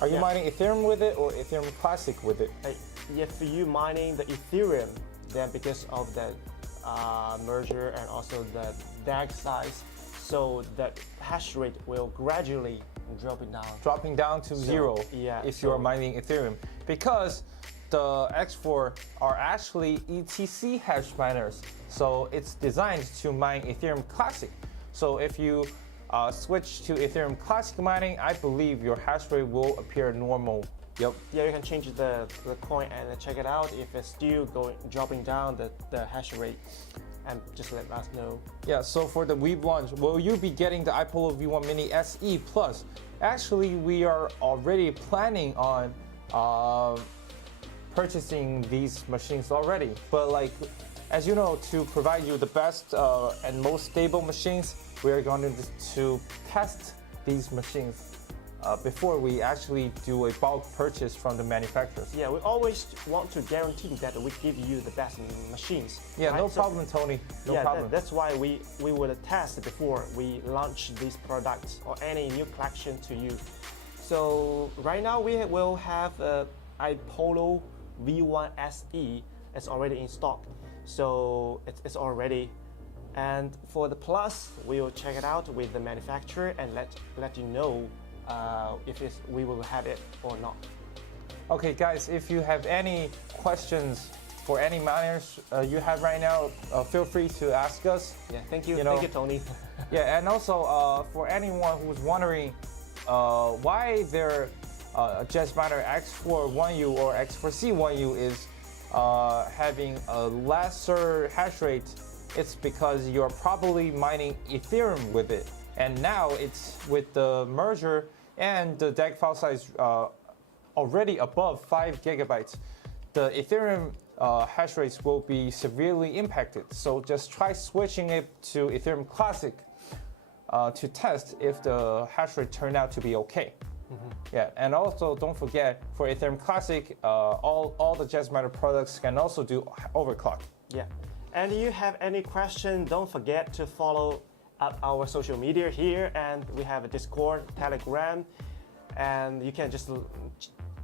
Are you mining Ethereum with it or Ethereum Classic with it? If you mining the Ethereum, then because of the merger and also the DAG size, so the hash rate will gradually dropping down to 0 if you are mining Ethereum, because the X4 are actually ETC hash miners, so it's designed to mine Ethereum Classic. So if you switch to Ethereum Classic mining, I believe your hash rate will appear normal. Yep. Yeah, you can change the coin and check it out if it's still dropping down the hash rate, and just let us know. Yeah, so for the Weave launch, will you be getting the iPolo V1 Mini SE Plus? Actually, we are already planning on purchasing these machines already. But like, as you know, to provide you the best and most stable machines, we are going to test these machines before we actually do a bulk purchase from the manufacturers. Yeah, we always want to guarantee that we give you the best machines. Yeah, right? no problem, Tony. No problem. That's why we would test before we launch these products or any new collection to you. So right now we will have iPolo V1 SE. It's already in stock, so it's already. And for the Plus, we will check it out with the manufacturer and let you know if we will have it or not. Okay, guys, if you have any questions for any miners you have right now, feel free to ask us. Yeah, thank you, thank you, Tony. Yeah, and also for anyone who's wondering why their Jasminer X4-1U or X4-C1U is having a lesser hash rate, it's because you're probably mining Ethereum with it. And now it's with the merger and the DAG file size already above 5 gigabytes. The Ethereum hash rates will be severely impacted. So just try switching it to Ethereum Classic to test if the hash rate turned out to be okay. Yeah, and also don't forget, for Ethereum Classic, all the Jasminer products can also do overclock. Yeah, and if you have any question, don't forget to follow our social media here, and we have a Discord, Telegram, and you can just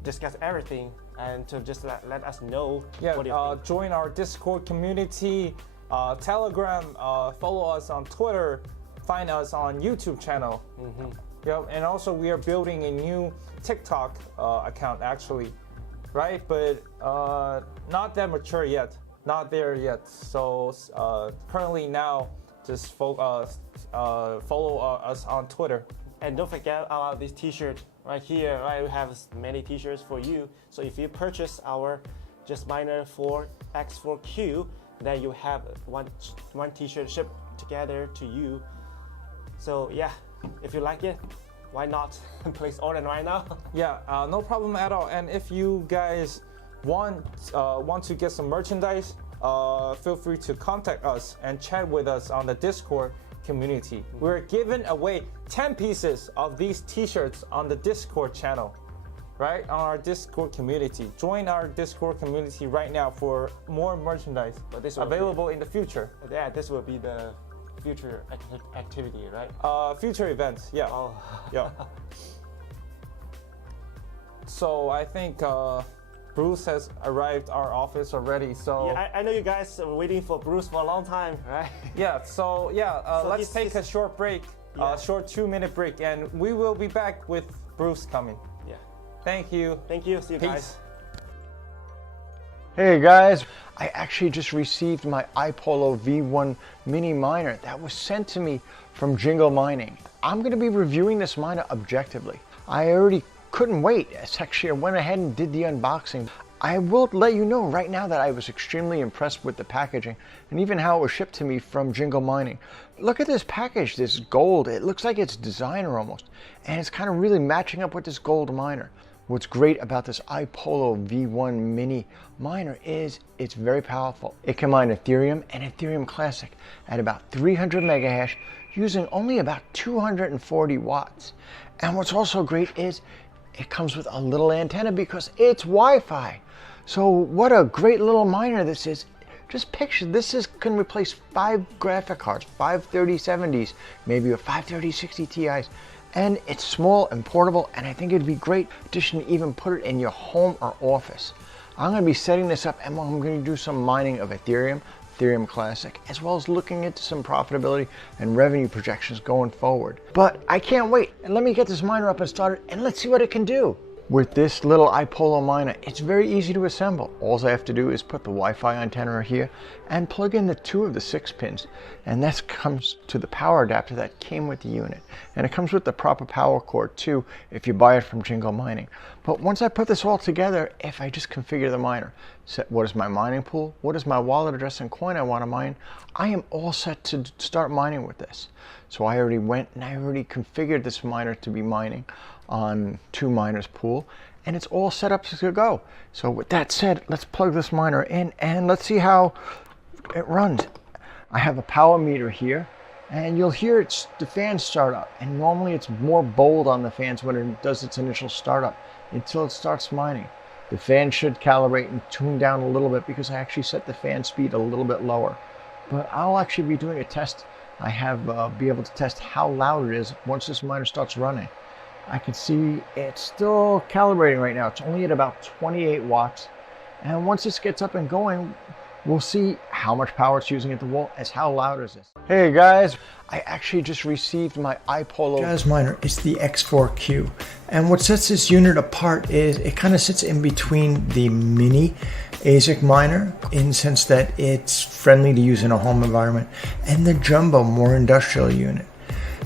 discuss everything and to just let us know. Yeah, what you think. Join our Discord community, Telegram, follow us on Twitter, find us on YouTube channel. Yeah, and also we are building a new TikTok account actually, right? But not that mature yet, not there yet. So currently now, just follow us on Twitter. And don't forget about this T-shirt right here. Right, we have many T-shirts for you. So if you purchase our Jasminer X4-Q, then you have one T-shirt shipped together to you. So yeah, if you like it, why not place order right now? Yeah, no problem at all. And if you guys want to get some merchandise, feel free to contact us and chat with us on the Discord community. We're giving away 10 pieces of these t-shirts on the Discord channel, right? On our Discord community. Join our Discord community right now for more merchandise available in the future. Yeah, this will be the future activity, right? Future events, yeah. Oh. Yeah. So I think Bruce has arrived our office already. So yeah, I know you guys are waiting for Bruce for a long time, right? Yeah. So yeah, So let's take a short break, short 2-minute break, and we will be back with Bruce coming. Yeah. Thank you. Thank you. See you Peace. guys. Hey guys, I actually just received my iPolo V1 mini miner that was sent to me from Jingle Mining. I'm going to be reviewing this miner objectively. I already couldn't wait. Actually, I went ahead and did the unboxing. I will let you know right now that I was extremely impressed with the packaging and even how it was shipped to me from Jingle Mining. Look at this package, this gold. It looks like it's designer almost, and it's kind of really matching up with this gold miner. What's great about this iPolo V1 mini miner is it's very powerful. It can mine Ethereum and Ethereum Classic at about 300 megahash using only about 240 watts. And what's also great is it comes with a little antenna because it's Wi-Fi. So what a great little miner this is. Just picture this can replace 5 graphic cards, 5 3070s, maybe a 5 3060 Ti's. And it's small and portable, and I think it'd be a great addition to even put it in your home or office. I'm going to be setting this up, and I'm going to do some mining of Ethereum, Ethereum Classic, as well as looking into some profitability and revenue projections going forward. But I can't wait, and let me get this miner up and started, and let's see what it can do. With this little iPolo miner, it's very easy to assemble. All I have to do is put the Wi-Fi antenna here and plug in the 2 of the 6 pins. And that comes to the power adapter that came with the unit. And it comes with the proper power cord too if you buy it from Jingle Mining. But once I put this all together, if I just configure the miner, set what is my mining pool, what is my wallet address and coin I want to mine, I am all set to start mining with this. So I already went and I already configured this miner to be mining on 2 miners pool, and it's all set up to go. So with that said, let's plug this miner in and let's see how it runs. I have a power meter here, and you'll hear the fans start up, and normally it's more bold on the fans when it does its initial startup until it starts mining. The fan should calibrate and tune down a little bit because I actually set the fan speed a little bit lower. But I'll actually be doing a test. I have be able to test how loud it is once this miner starts running. I can see it's still calibrating right now. It's only at about 28 watts. And once this gets up and going, we'll see how much power it's using at the wall as how loud is this. Hey guys, I actually just received my iPolo Jasminer. It's the X4-Q. And what sets this unit apart is it kind of sits in between the mini ASIC miner in the sense that it's friendly to use in a home environment and the jumbo, more industrial unit.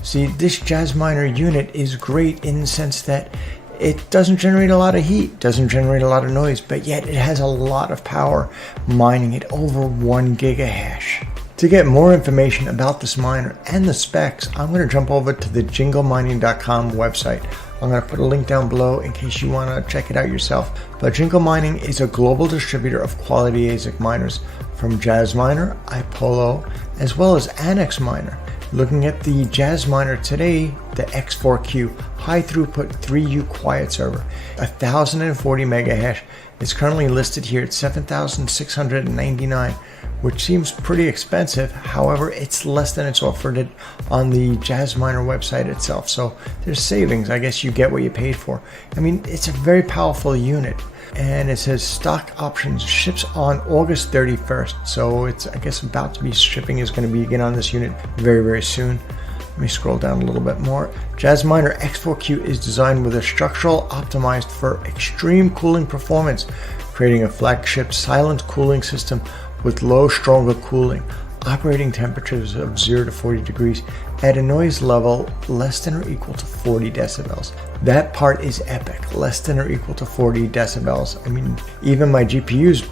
See, this Jasminer unit is great in the sense that it doesn't generate a lot of heat, doesn't generate a lot of noise, but yet it has a lot of power, mining at over 1 gigahash. To get more information about this miner and the specs, I'm going to jump over to the jinglemining.com website. I'm going to put a link down below in case you want to check it out yourself. But Jingle Mining is a global distributor of quality ASIC miners from Jasminer, iPolo, as well as Annex Miner. Looking at the Jasminer today, the X4-Q high throughput 3U quiet server, 1040 megahash, is currently listed here at $7,699, which seems pretty expensive. However, it's less than it's offered on the Jasminer website itself. So there's savings. I guess you get what you paid for. I mean, it's a very powerful unit. And it says stock options ships on August 31st. So it's, I guess, about to be shipping is going to begin on this unit very, very soon. Let me scroll down a little bit more. Jasminer X4-Q is designed with a structural optimized for extreme cooling performance, creating a flagship silent cooling system with low, stronger cooling, operating temperatures of 0 to 40 degrees at a noise level less than or equal to 40 decibels. That part is epic, less than or equal to 40 decibels. I mean, even my GPUs.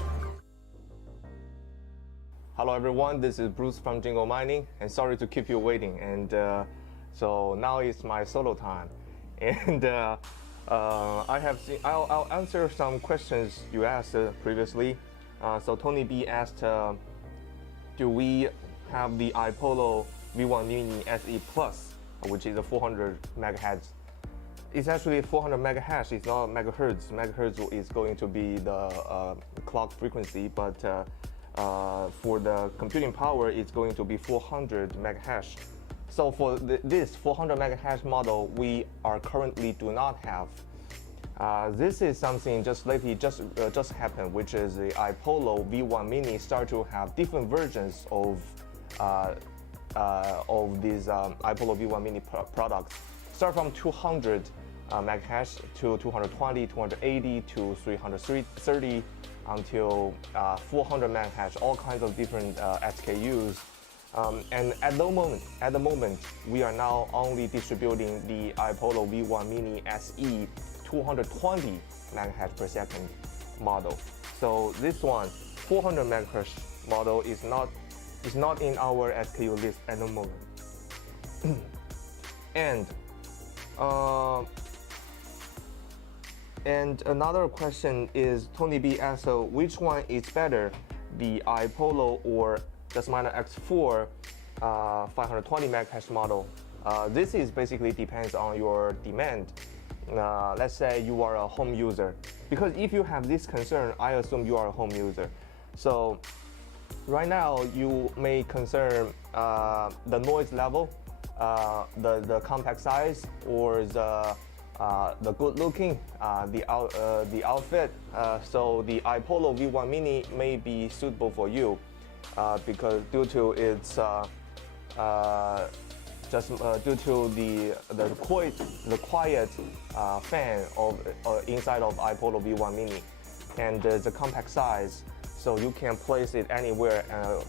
Hello everyone, this is Bruce from Jingle Mining, and sorry to keep you waiting. And so now it's my solo time. And I have seen. I'll answer some questions you asked previously. So Tony B asked, do we have the iPolo V1 Mini SE Plus, which is a 400 megahertz? It's actually 400 megahertz. It's not megahertz. Megahertz is going to be the clock frequency, but for the computing power, it's going to be 400 megahertz. So for this 400 megahertz model, we are currently do not have. This is something just lately just happened, which is the iPolo V1 Mini start to have different versions of these iPolo V1 Mini products. Start from 200 megahertz to 220, 280 to 330 until 400 megahertz. All kinds of different SKUs. And at the moment, we are now only distributing the iPolo V1 Mini SE 220 megahertz per second model. So this one, 400 megahertz model, is not in our SKU list at the moment. And another question is Tony B asked, so which one is better, the iPolo or Jasminer X4 520 megahertz model? This is basically depends on your demand. Let's say you are a home user, because if you have this concern, I assume you are a home user. So right now you may concern the noise level, the compact size, or the good looking, the outfit. So the iPolo V1 Mini may be suitable for you because due to its due to the quiet fan of inside of iPolo V1 Mini, and the compact size, so you can place it anywhere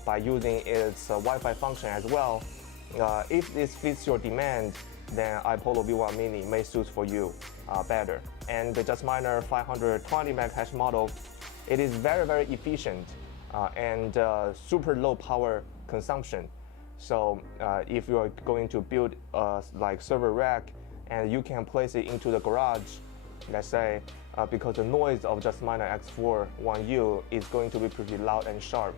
by using its Wi-Fi function as well. If this fits your demand, then iPolo V1 Mini may suit for you better. And the Jasminer 520 megahertz model, it is very efficient and super low power consumption. So if you are going to build like server rack, and you can place it into the garage, let's say, because the noise of Jasminer X4-1U is going to be pretty loud and sharp.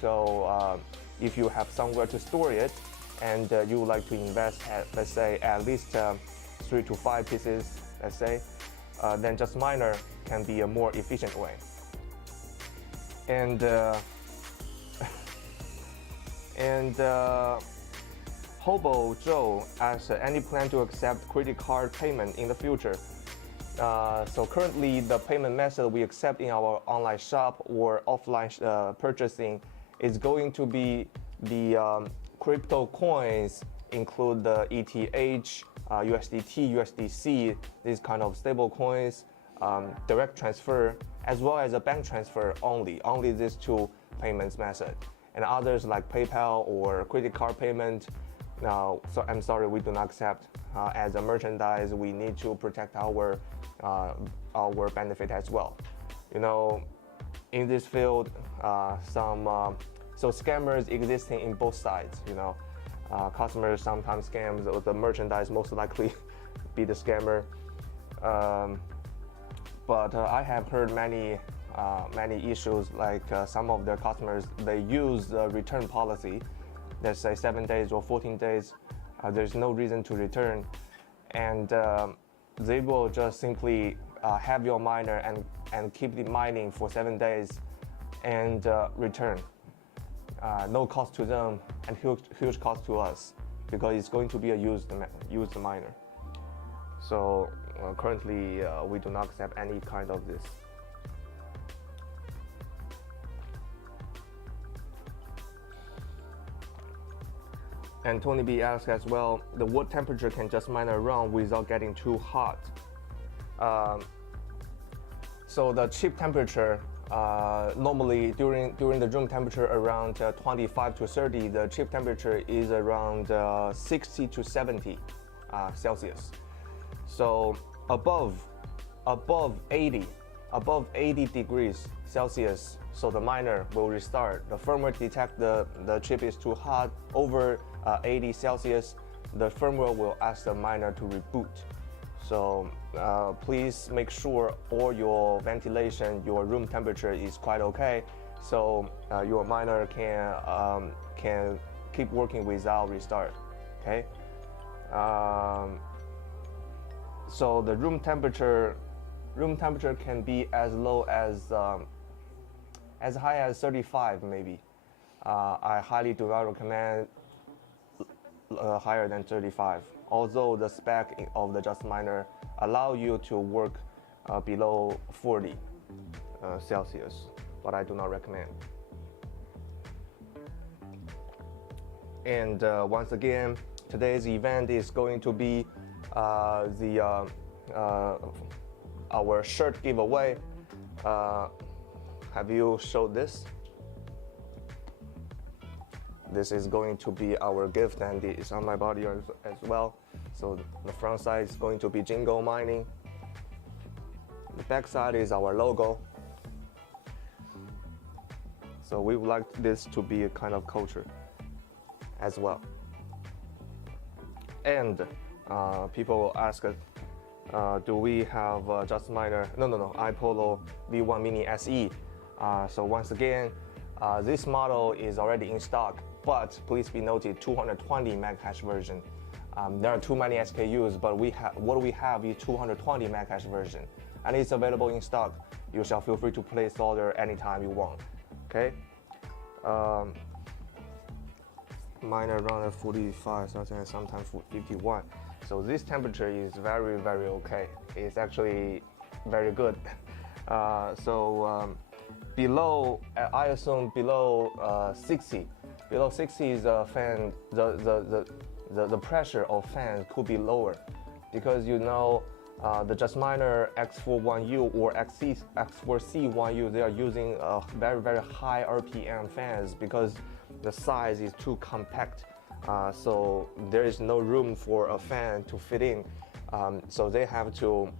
So if you have somewhere to store it, and you would like to invest at, let's say, at least 3 to 5 pieces, let's say, then Jasminer can be a more efficient way. And Hobo Joe asked, any plan to accept credit card payment in the future? So currently the payment method we accept in our online shop or offline purchasing is going to be the crypto coins, include the ETH, USDT, USDC, these kind of stable coins, direct transfer, as well as a bank transfer only these two payments method. And others like PayPal or credit card payment, so I'm sorry, we do not accept. As a merchandise, we need to protect our benefit as well. You know, in this field, so scammers existing in both sides. You know, customers sometimes scams, or the merchandise most likely be the scammer. But I have heard many issues, like some of their customers, they use the return policy, let's say 7 days or 14 days, there's no reason to return, and they will just simply have your miner and keep the mining for 7 days and return. No cost to them and huge cost to us, because it's going to be a used miner. So currently we do not accept any kind of this. And Tony B asks as well, what temperature can Jasminer run without getting too hot? So the chip temperature, normally during the room temperature around 25 to 30, the chip temperature is around 60 to 70 Celsius. So above 80 degrees Celsius, so the miner will restart. The firmware detect the chip is too hot. Over 80 Celsius, the firmware will ask the miner to reboot. So please make sure all your ventilation, your room temperature is quite okay, so your miner can keep working without restart. Okay. So the room temperature can be as low as high as 35 maybe. I highly do not recommend higher than 35. Although the spec of the Jasminer allow you to work below 40 Celsius, but I do not recommend. And once again, today's event is going to be our shirt giveaway. Have you showed this? This is going to be our gift, and it's on my body as well. So the front side is going to be Jingle Mining. The back side is our logo. So we would like this to be a kind of culture as well. And people will ask, do we have Jasminer? No, iPolo V1 Mini SE. So once again, this model is already in stock, but please be noted, 220 megahash version. There are too many SKUs, but what we have is 220 megahash version, and it's available in stock. You shall feel free to place order anytime you want. Okay. Mine around at 45, sometimes 51. So this temperature is very, very okay. It's actually very good. Below, I assume below 60. Below 60 is the fan. The pressure of fans could be lower, because you know the Jasminer X4-1U or X4-C1U, they are using very, very high RPM fans because the size is too compact. So there is no room for a fan to fit in. So they have to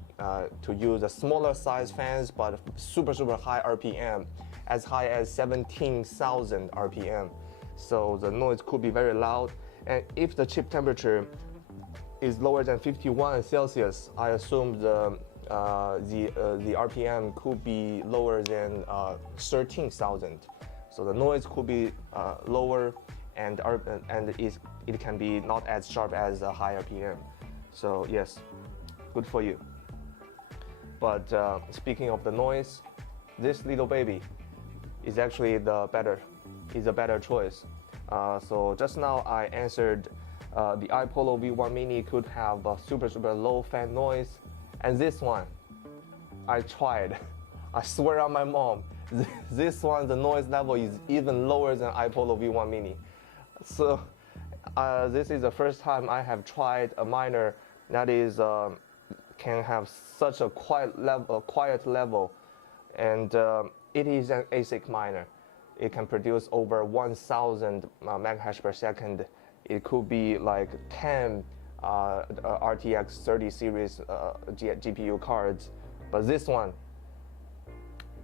use a smaller size fans, but super high RPM, as high as 17,000 RPM. So the noise could be very loud. And if the chip temperature is lower than 51 Celsius, I assume the RPM could be lower than 13,000. So the noise could be lower, and it can be not as sharp as a high RPM. So yes, good for you. But speaking of the noise, this little baby is actually a better choice. So just now I answered the iPolo V1 Mini could have a super low fan noise, and this one I tried. I swear on my mom, this one, the noise level is even lower than iPolo V1 Mini. So this is the first time I have tried a miner that is can have such a quiet level, and it is an ASIC miner. It can produce over 1,000 megahash per second. It could be like 10 RTX 30 series GPU cards, but this one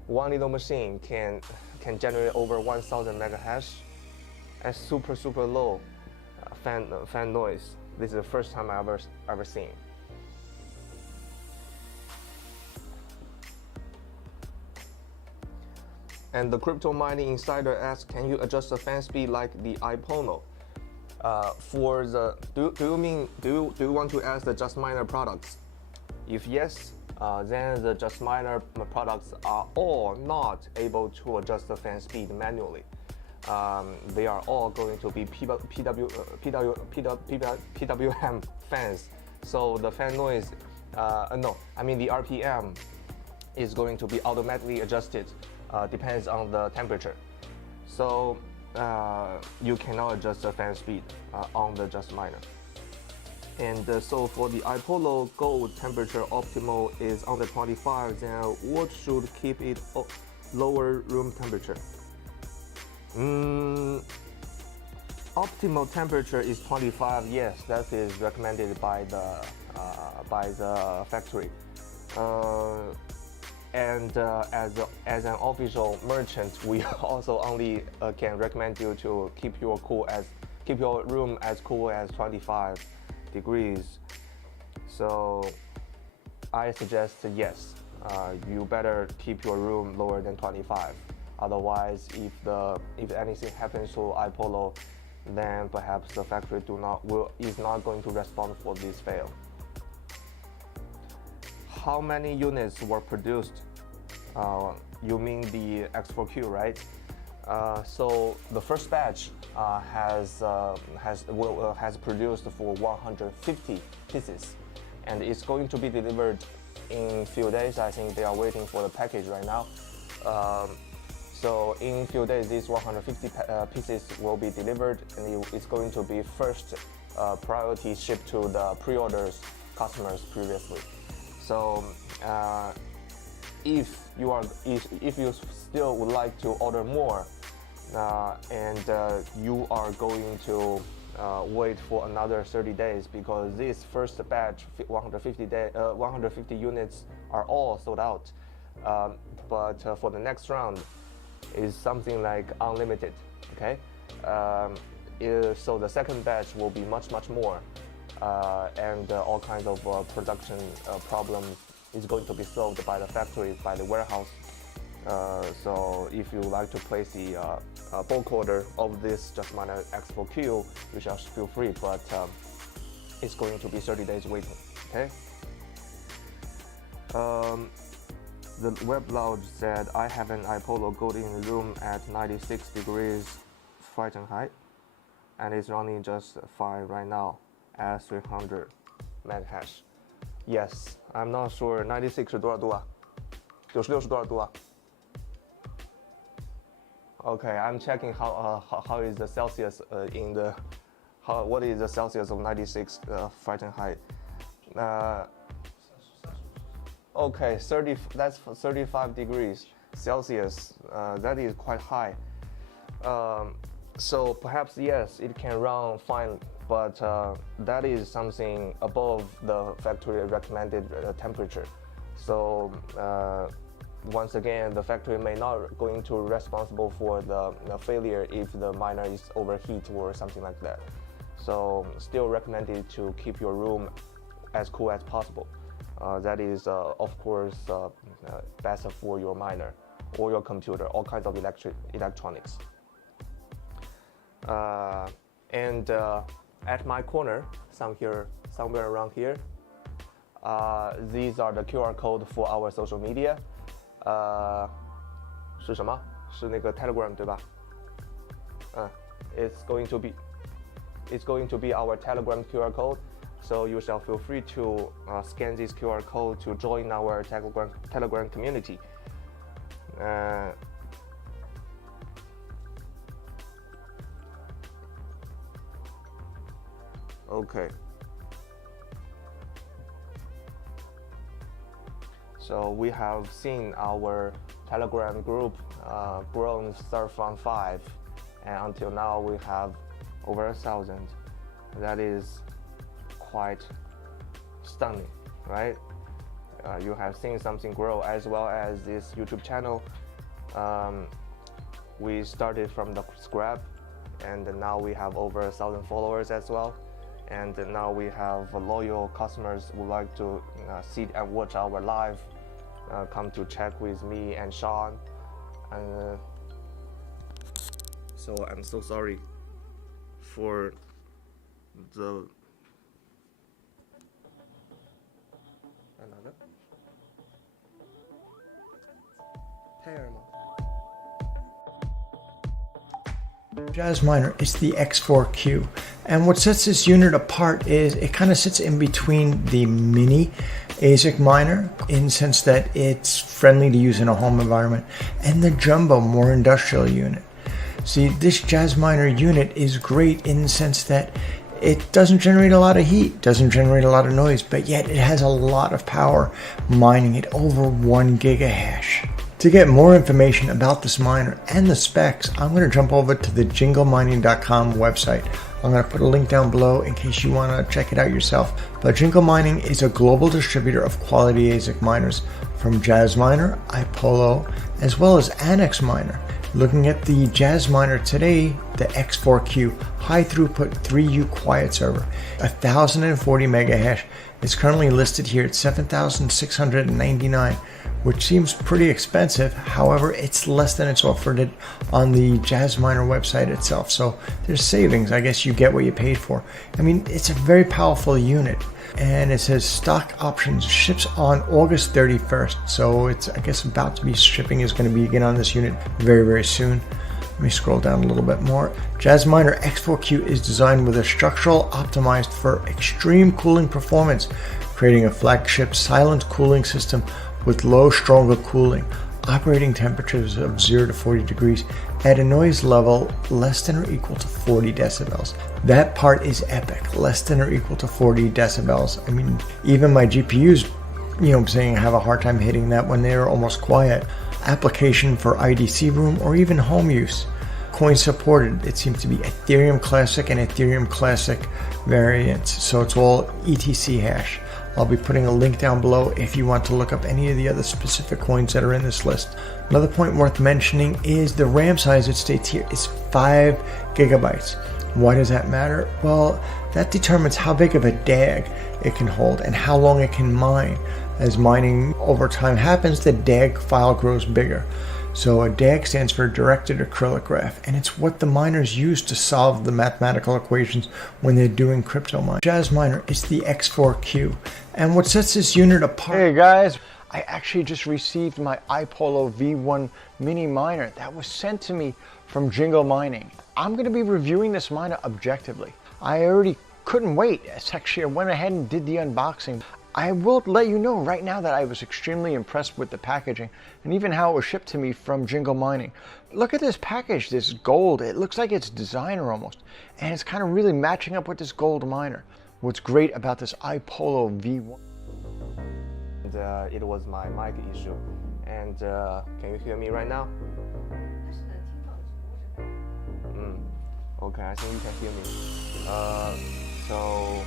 little machine can generate over 1,000 megahash and super low fan noise. This is the first time I ever seen. And the Crypto Mining Insider asks, can you adjust the fan speed like the iPolo? Do you want to ask the Jasminer products? If yes, then the Jasminer products are all not able to adjust the fan speed manually. They are all going to be PWM fans. So the fan noise, the RPM is going to be automatically adjusted. Depends on the temperature. So you cannot adjust the fan speed on the Jasminer. And so for the iPolo Gold temperature optimal is under 25, then what should keep it lower room temperature? Optimal temperature is 25. Yes, that is recommended by the factory. And as an official merchant, we also only can recommend you to keep your room as cool as 25 degrees. So I suggest yes. You better keep your room lower than 25. Otherwise, if anything happens to iPolo, then perhaps the factory is not going to respond for this fail. How many units were produced? You mean the X4-Q, right? So the first batch has produced for 150 pieces, and it's going to be delivered in a few days. I think they are waiting for the package right now. So in a few days, these 150 pieces will be delivered, and it's going to be first priority shipped to the pre-orders customers previously. So if you still would like to order more, and you are going to wait for another 30 days, because this first batch 150 units are all sold out. But for the next round is something like unlimited. Okay, so the second batch will be much more, and all kinds of production problems is going to be solved by the factory, by the warehouse. So if you like to place the bulk order of this Jasminer X4-Q, you shall feel free, but it's going to be 30 days waiting. Okay. The web lounge said, I have an iPolo Gold in the room at 96 degrees Fahrenheit, and it's running just fine right now at 300 meghash. Yes, I'm not sure 96 是多少度啊？96是多少度啊？Okay, I'm checking how is the Celsius what is the Celsius of 96 Fahrenheit? Okay, that's 35 degrees Celsius. That is quite high. So perhaps yes, it can run fine, but that is something above the factory recommended temperature. So once again, the factory may not going to responsible for the failure if the miner is overheat or something like that. So still recommended to keep your room as cool as possible. That is of course best for your miner or your computer, all kinds of electronics. And at my corner, somewhere around here, these are the QR code for our social media. 是什么？是那个 Telegram 对吧？It's going to be our Telegram QR code. So you shall feel free to scan this QR code to join our Telegram community. Okay. So we have seen our Telegram group grown start from 5, and until now we have over 1,000. That is quite stunning, right? You have seen something grow, as well as this YouTube channel. We started from the scrap, and now we have over 1,000 followers as well. And now we have loyal customers who like to sit and watch our live, come to check with me and Sean. So I'm so sorry for the Jasminer is the X4-Q, and what sets this unit apart is it kind of sits in between the mini ASIC miner in the sense that it's friendly to use in a home environment, and the jumbo, more industrial unit. See, this Jasminer unit is great in the sense that it doesn't generate a lot of heat, doesn't generate a lot of noise, but yet it has a lot of power, mining at over 1 gigahash. To get more information about this miner and the specs, I'm going to jump over to the jinglemining.com website. I'm going to put a link down below in case you want to check it out yourself. But Jingle Mining is a global distributor of quality ASIC miners from Jasminer, iPolo, as well as Annex miner. Looking at the Jasminer today, the X4-Q high throughput 3U quiet server, 1040 mega hash, is currently listed here at $7,699, which seems pretty expensive. However, it's less than it's offered on the Jasminer website itself. So there's savings. I guess you get what you paid for. I mean, it's a very powerful unit. And it says stock options ships on August 31st. So it's, I guess, about to be shipping is going to begin on this unit very, very soon. Let me scroll down a little bit more. Jasminer X4-Q is designed with a structural optimized for extreme cooling performance, creating a flagship silent cooling system with low, stronger cooling, operating temperatures of 0 to 40 degrees at a noise level less than or equal to 40 decibels. That part is epic, less than or equal to 40 decibels. I mean, even my GPUs, I'm saying, have a hard time hitting that when they're almost quiet. Application for IDC room or even home use. Coin supported, it seems to be Ethereum Classic and Ethereum Classic variants. So it's all ETC hash. I'll be putting a link down below if you want to look up any of the other specific coins that are in this list. Another point worth mentioning is the RAM size. It states here is 5 gigabytes. Why does that matter? Well, that determines how big of a DAG it can hold and how long it can mine. As mining over time happens, the DAG file grows bigger. So a DAG stands for directed acrylic graph, and it's what the miners use to solve the mathematical equations when they're doing crypto mining. Jasminer is the X4-Q, and what sets this unit apart... Hey guys, I actually just received my iPolo V1 mini miner that was sent to me from Jingle Mining. I'm going to be reviewing this miner objectively. I already couldn't wait. Actually, I went ahead and did the unboxing. I will let you know right now that I was extremely impressed with the packaging and even how it was shipped to me from Jingle Mining. Look at this package, this gold. It looks like it's designer almost, and it's kind of really matching up with this gold miner. What's great about this iPolo V1. It was my mic issue. And can you hear me right now? Okay, I think you can hear me. So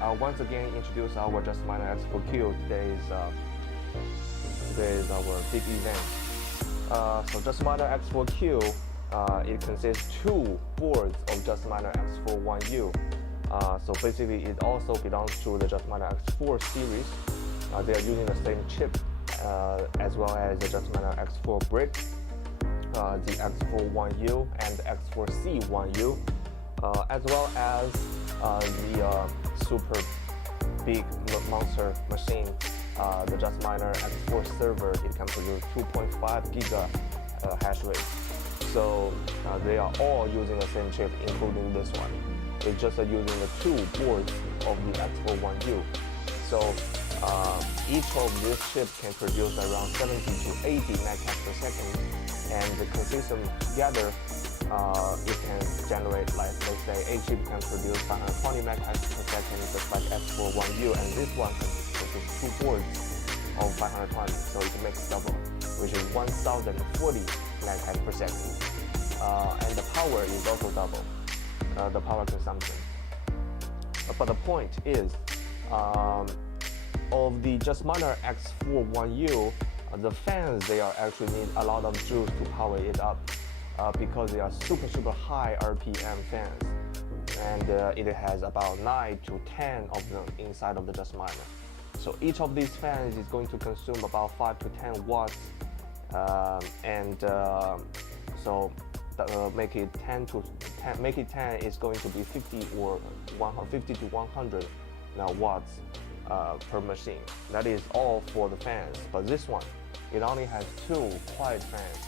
I'll once again introduce our Jasminer X4-Q. Today is our big event. So Jasminer X4-Q, it consists 2 boards of Jasminer X4-1U. So basically, it also belongs to the Jasminer X4 series. They are using the same chip as well as the Jasminer X4 brick, the X4-1U and the X4-C-1U, as well as the super big monster machine, the Jasminer X4 server. It can produce 2.5 giga hash rate. So they are all using the same chip, including this one. It's just using the 2 boards of the X4-1U. So each of these chips can produce around 70 to 80 megahash per second, and the consistent together, it can generate, like, let's say, a chip can produce 520 megahash per second, just like X4-1U, and this one can produce 2 boards of 520, so it makes double, which is 1040 megahash per second. And the power is also double, the power consumption. But the point is, of the Jasminer X4-1U, the fans, they are actually need a lot of juice to power it up, because they are super high RPM fans, and it has about 9 to 10 of them inside of the Jasminer. So each of these fans is going to consume about 5 to 10 watts, so make it 10 is going to be 50 or 150 to 100 watts per machine. That is all for the fans, but this one, it only has 2 quiet fans.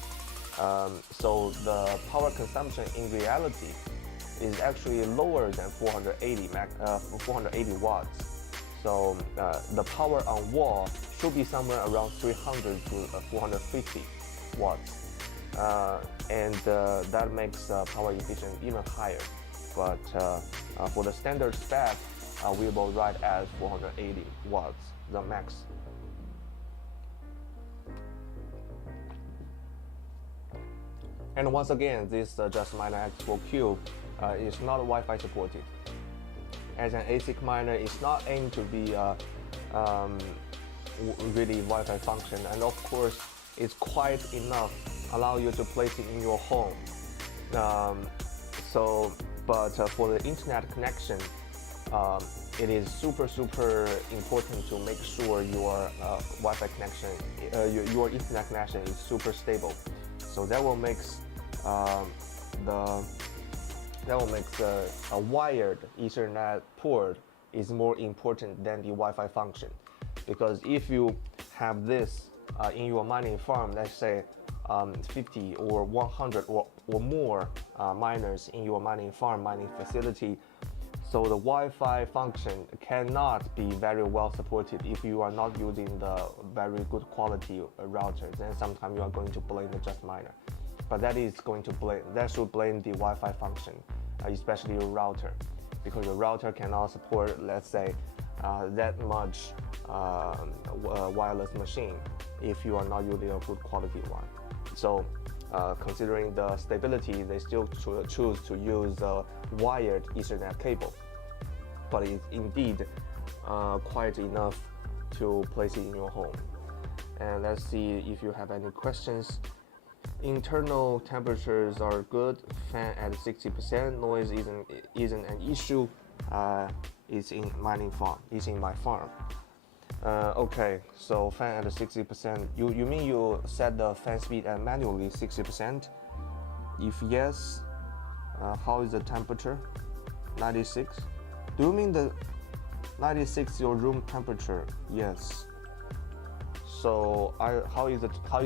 So the power consumption in reality is actually lower than 480 watts. So the power on wall should be somewhere around 300 to 450 watts. And that makes power efficient even higher. But for the standard spec, we will write as 480 watts, the max. And once again, this Jasminer X4-Q is not Wi-Fi supported. As an ASIC miner, it's not aimed to be really Wi-Fi function, and of course it's quiet enough allow you to place it in your home. But for the internet connection, it is super important to make sure your Wi-Fi connection, your internet connection is super stable. So that will make a wired Ethernet port is more important than the Wi-Fi function, because if you have this in your mining farm, let's say 50 or 100 or more miners in your mining farm, mining facility, so the Wi-Fi function cannot be very well supported if you are not using the very good quality router. Then sometimes you are going to blame the Jasminer, but that should blame the Wi-Fi function, especially your router, because your router cannot support, let's say, that much wireless machine if you are not using a good quality one. So considering the stability, they still choose to use a wired Ethernet cable, but it's indeed quiet enough to place it in your home. And let's see if you have any questions. Internal temperatures are good, fan at 60%, noise isn't an issue. It's in my farm. Okay, so fan at 60%. You mean you set the fan speed at manually 60%? If yes, how is the temperature? 96. Do you mean the 96 your room temperature? Yes. So how is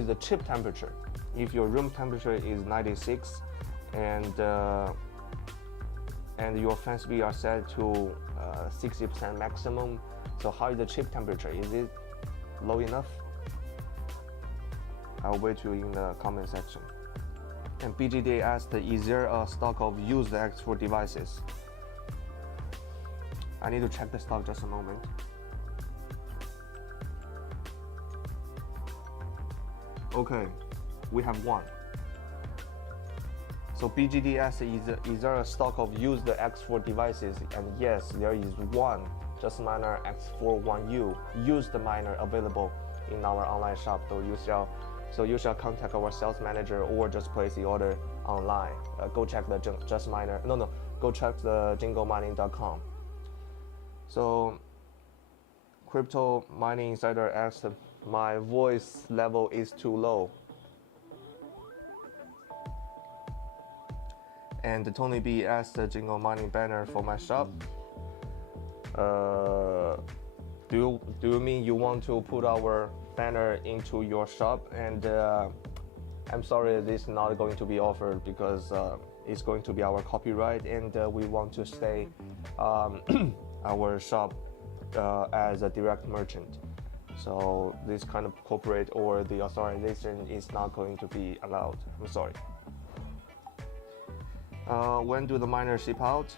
the chip temperature? If your room temperature is 96 and your fan speed are set to 60% maximum, so how is the chip temperature? Is it low enough? I'll wait you in the comment section. And BGD asked, is there a stock of used X4 devices? I need to check the stock, just a moment. Okay, we have one. So BGD asked, is there a stock of used X4 devices? And yes, there is one Jasminer X4-1U used miner available in our online shop. So you shall contact our sales manager or just place the order online. Go check the go check the jinglemining.com. So Crypto Mining Insider asked, my voice level is too low. And Tony B asked the Jingle Mining banner for my shop. Do you mean you want to put our banner into your shop? And I'm sorry, this is not going to be offered because it's going to be our copyright, and we want to stay our shop as a direct merchant. So this kind of corporate or the authorization is not going to be allowed. I'm sorry. When do the miners ship out?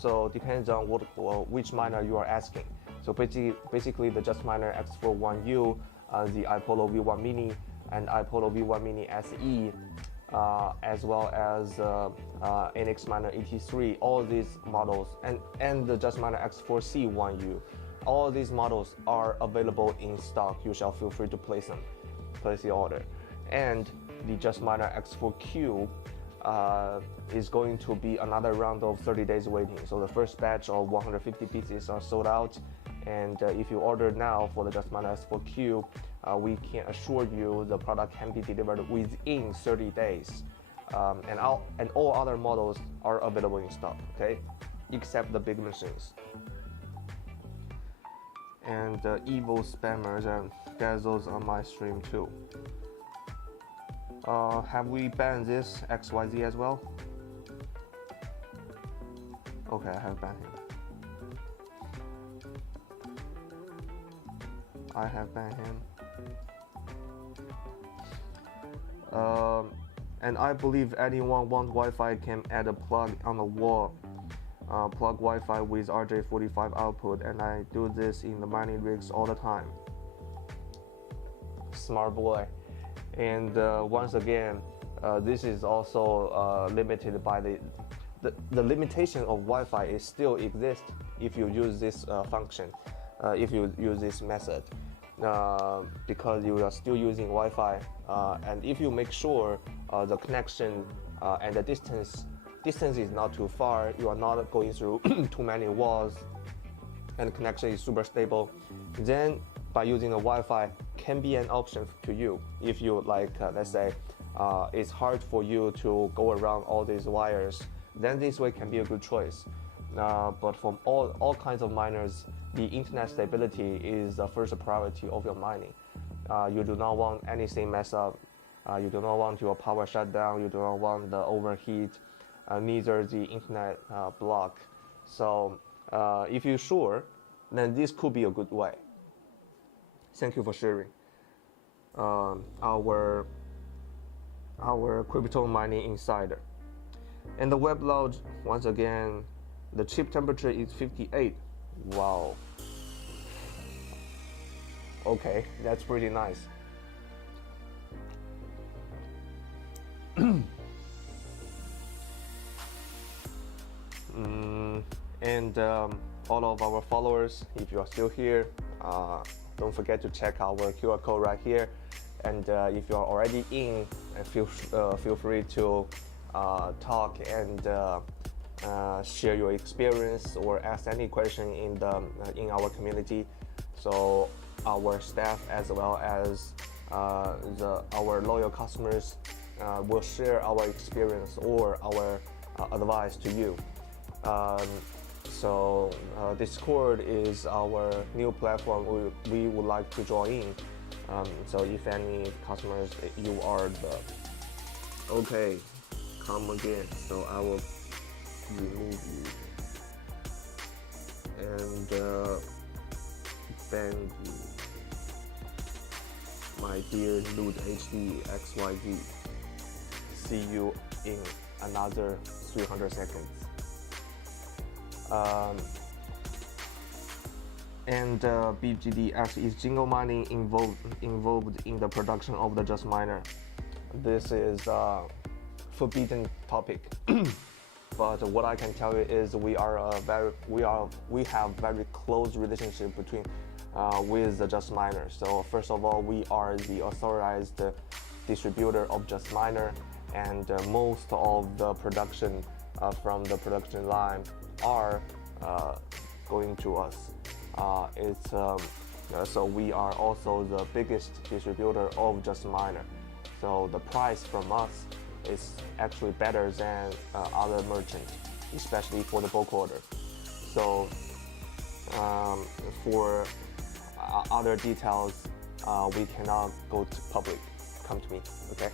So depends on which miner you are asking. So basically the Jasminer X4-1U, the iPolo V1 Mini and iPolo V1 Mini SE, as well as NX Miner 83, all these models, and the Jasminer X4-C1U, all these models are available in stock. You shall feel free to place the order. And the Jasminer X4-Q is going to be another round of 30 days waiting. So the first batch of 150 pieces are sold out, and if you order now for the Jasminer X4-Q, we can assure you the product can be delivered within 30 days. And all other models are available in stock, okay, except the big machines. And evil spammers and dazzles on my stream too. Have we banned this XYZ as well? Okay, I have banned him. I have banned him. And I believe anyone want Wi-Fi can add a plug on the wall. Plug Wi-Fi with RJ45 output, and I do this in the mining rigs all the time. Smart boy. And once again, this is also limited by the limitation of Wi-Fi is still exists if you use this function, if you use this method. because you are still using Wi-Fi, and if you make sure the connection and the distance is not too far, you are not going through too many walls, and the connection is super stable, then by using the Wi-Fi can be an option to you. If you like, let's say, it's hard for you to go around all these wires, then this way can be a good choice. But from all kinds of miners, the internet stability is the first priority of your mining. You do not want anything mess up. You do not want your power shut down. You do not want the overheat, neither the internet block. So if you're sure, then this could be a good way. Thank you for sharing. Our crypto mining insider. And the web load, once again, the chip temperature is 58. Wow. Okay, that's pretty nice. And all of our followers, if you are still here, don't forget to check our QR code right here. And if you are already in, feel free to talk and share your experience or ask any question in our community. So our staff as well as our loyal customers will share our experience or our advice to you. So Discord is our new platform we would like to join in. So if any customers, you are the okay, come again. So I will remove you and ban you, my dear Loot HD XYZ. See you in another 300 seconds. And BGDF, is Jingle mining involved in the production of the Jasminer? This is a forbidden topic. But what I can tell you is we have very close relationship between with the Jasminer. So first of all, we are the authorized distributor of Jasminer, and most of the production from the production line are going to us. So we are also the biggest distributor of Jasminer. So the price from us is actually better than other merchants, especially for the bulk order. So for other details, we cannot go to public. Come to me, okay?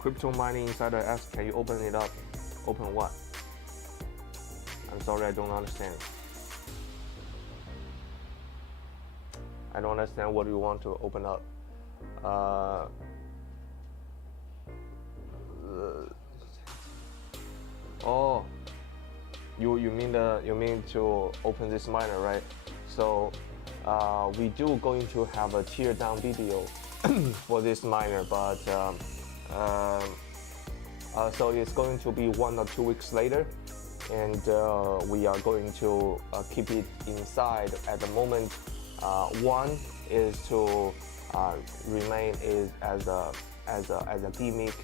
Crypto mining insider asks, can you open it up? Open what? I'm sorry, I don't understand. I don't understand what you want to open up. Oh, you mean to open this miner, right? So we do going to have a tear down video for this miner, but so it's going to be 1 or 2 weeks later, and we are going to keep it inside at the moment. One is to remain as a gimmick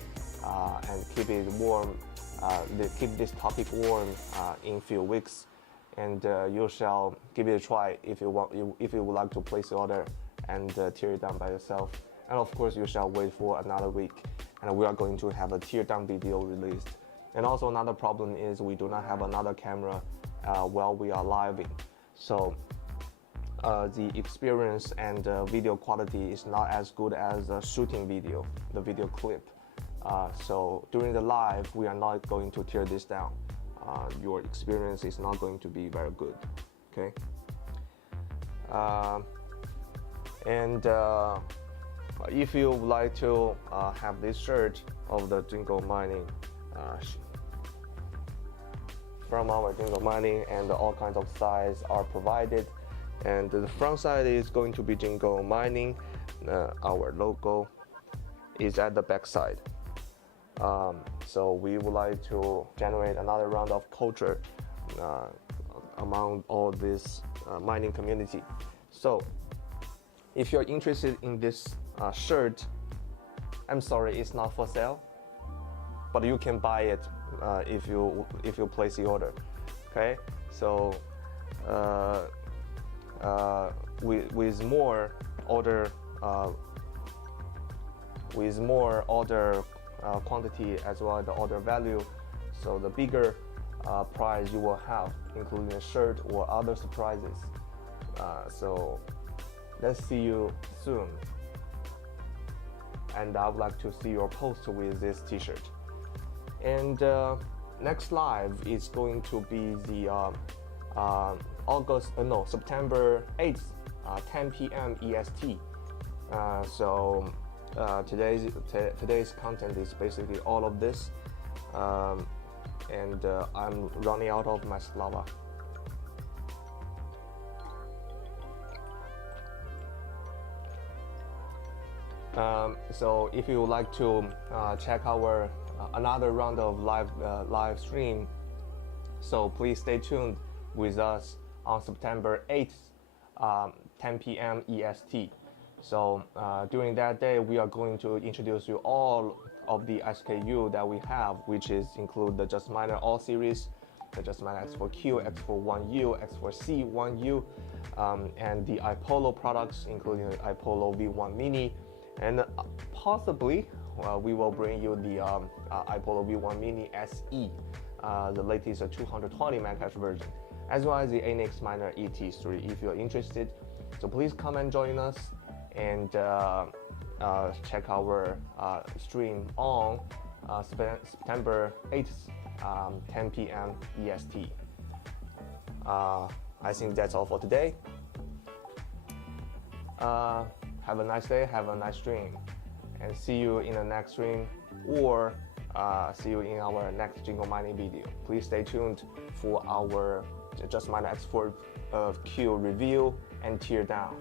and keep it warm, keep this topic warm in few weeks, and you shall give it a try if you would like to place the order and tear it down by yourself. And of course, you shall wait for another week, and we are going to have a tear down video released. And also another problem is we do not have another camera while we are living, so the experience and video quality is not as good as shooting video, the video clip. So during the live, we are not going to tear this down. Your experience is not going to be very good, okay? And if you would like to have this shirt of the Jingle mining, from our Jingle mining, and all kinds of size are provided. And the front side is going to be Jingle mining. Our logo is at the back side. So we would like to generate another round of culture among all this mining community. So if you're interested in this shirt, I'm sorry, it's not for sale, but you can buy it if you place the order. Okay, so with more order quantity as well as the order value, so the bigger prize you will have, including a shirt or other surprises. So let's see you soon, and I would like to see your post with this t-shirt. And next live is going to be the September 8th, 10 p.m. EST. So today's content is basically all of this, and I'm running out of my Slava. So if you would like to check our another round of live stream, so please stay tuned with us on September 8th, 10 p.m. EST. So during that day, we are going to introduce you all of the SKU that we have, which include the Jasminer All Series, the Jasminer X4-Q, X4-1U, X4-C-1U, and the iPolo products, including the iPolo V1 Mini, and possibly we will bring you the iPolo V1 Mini SE, the latest 220 megahash version, as well as the ANIX Miner ET3 if you're interested. So please come and join us and check our stream on September 8th, 10 p.m. EST. I think that's all for today. Have a nice day, have a nice stream, and see you in the next stream, or see you in our next jingle mining video. Please stay tuned for our Jasminer X4-Q review and tear down.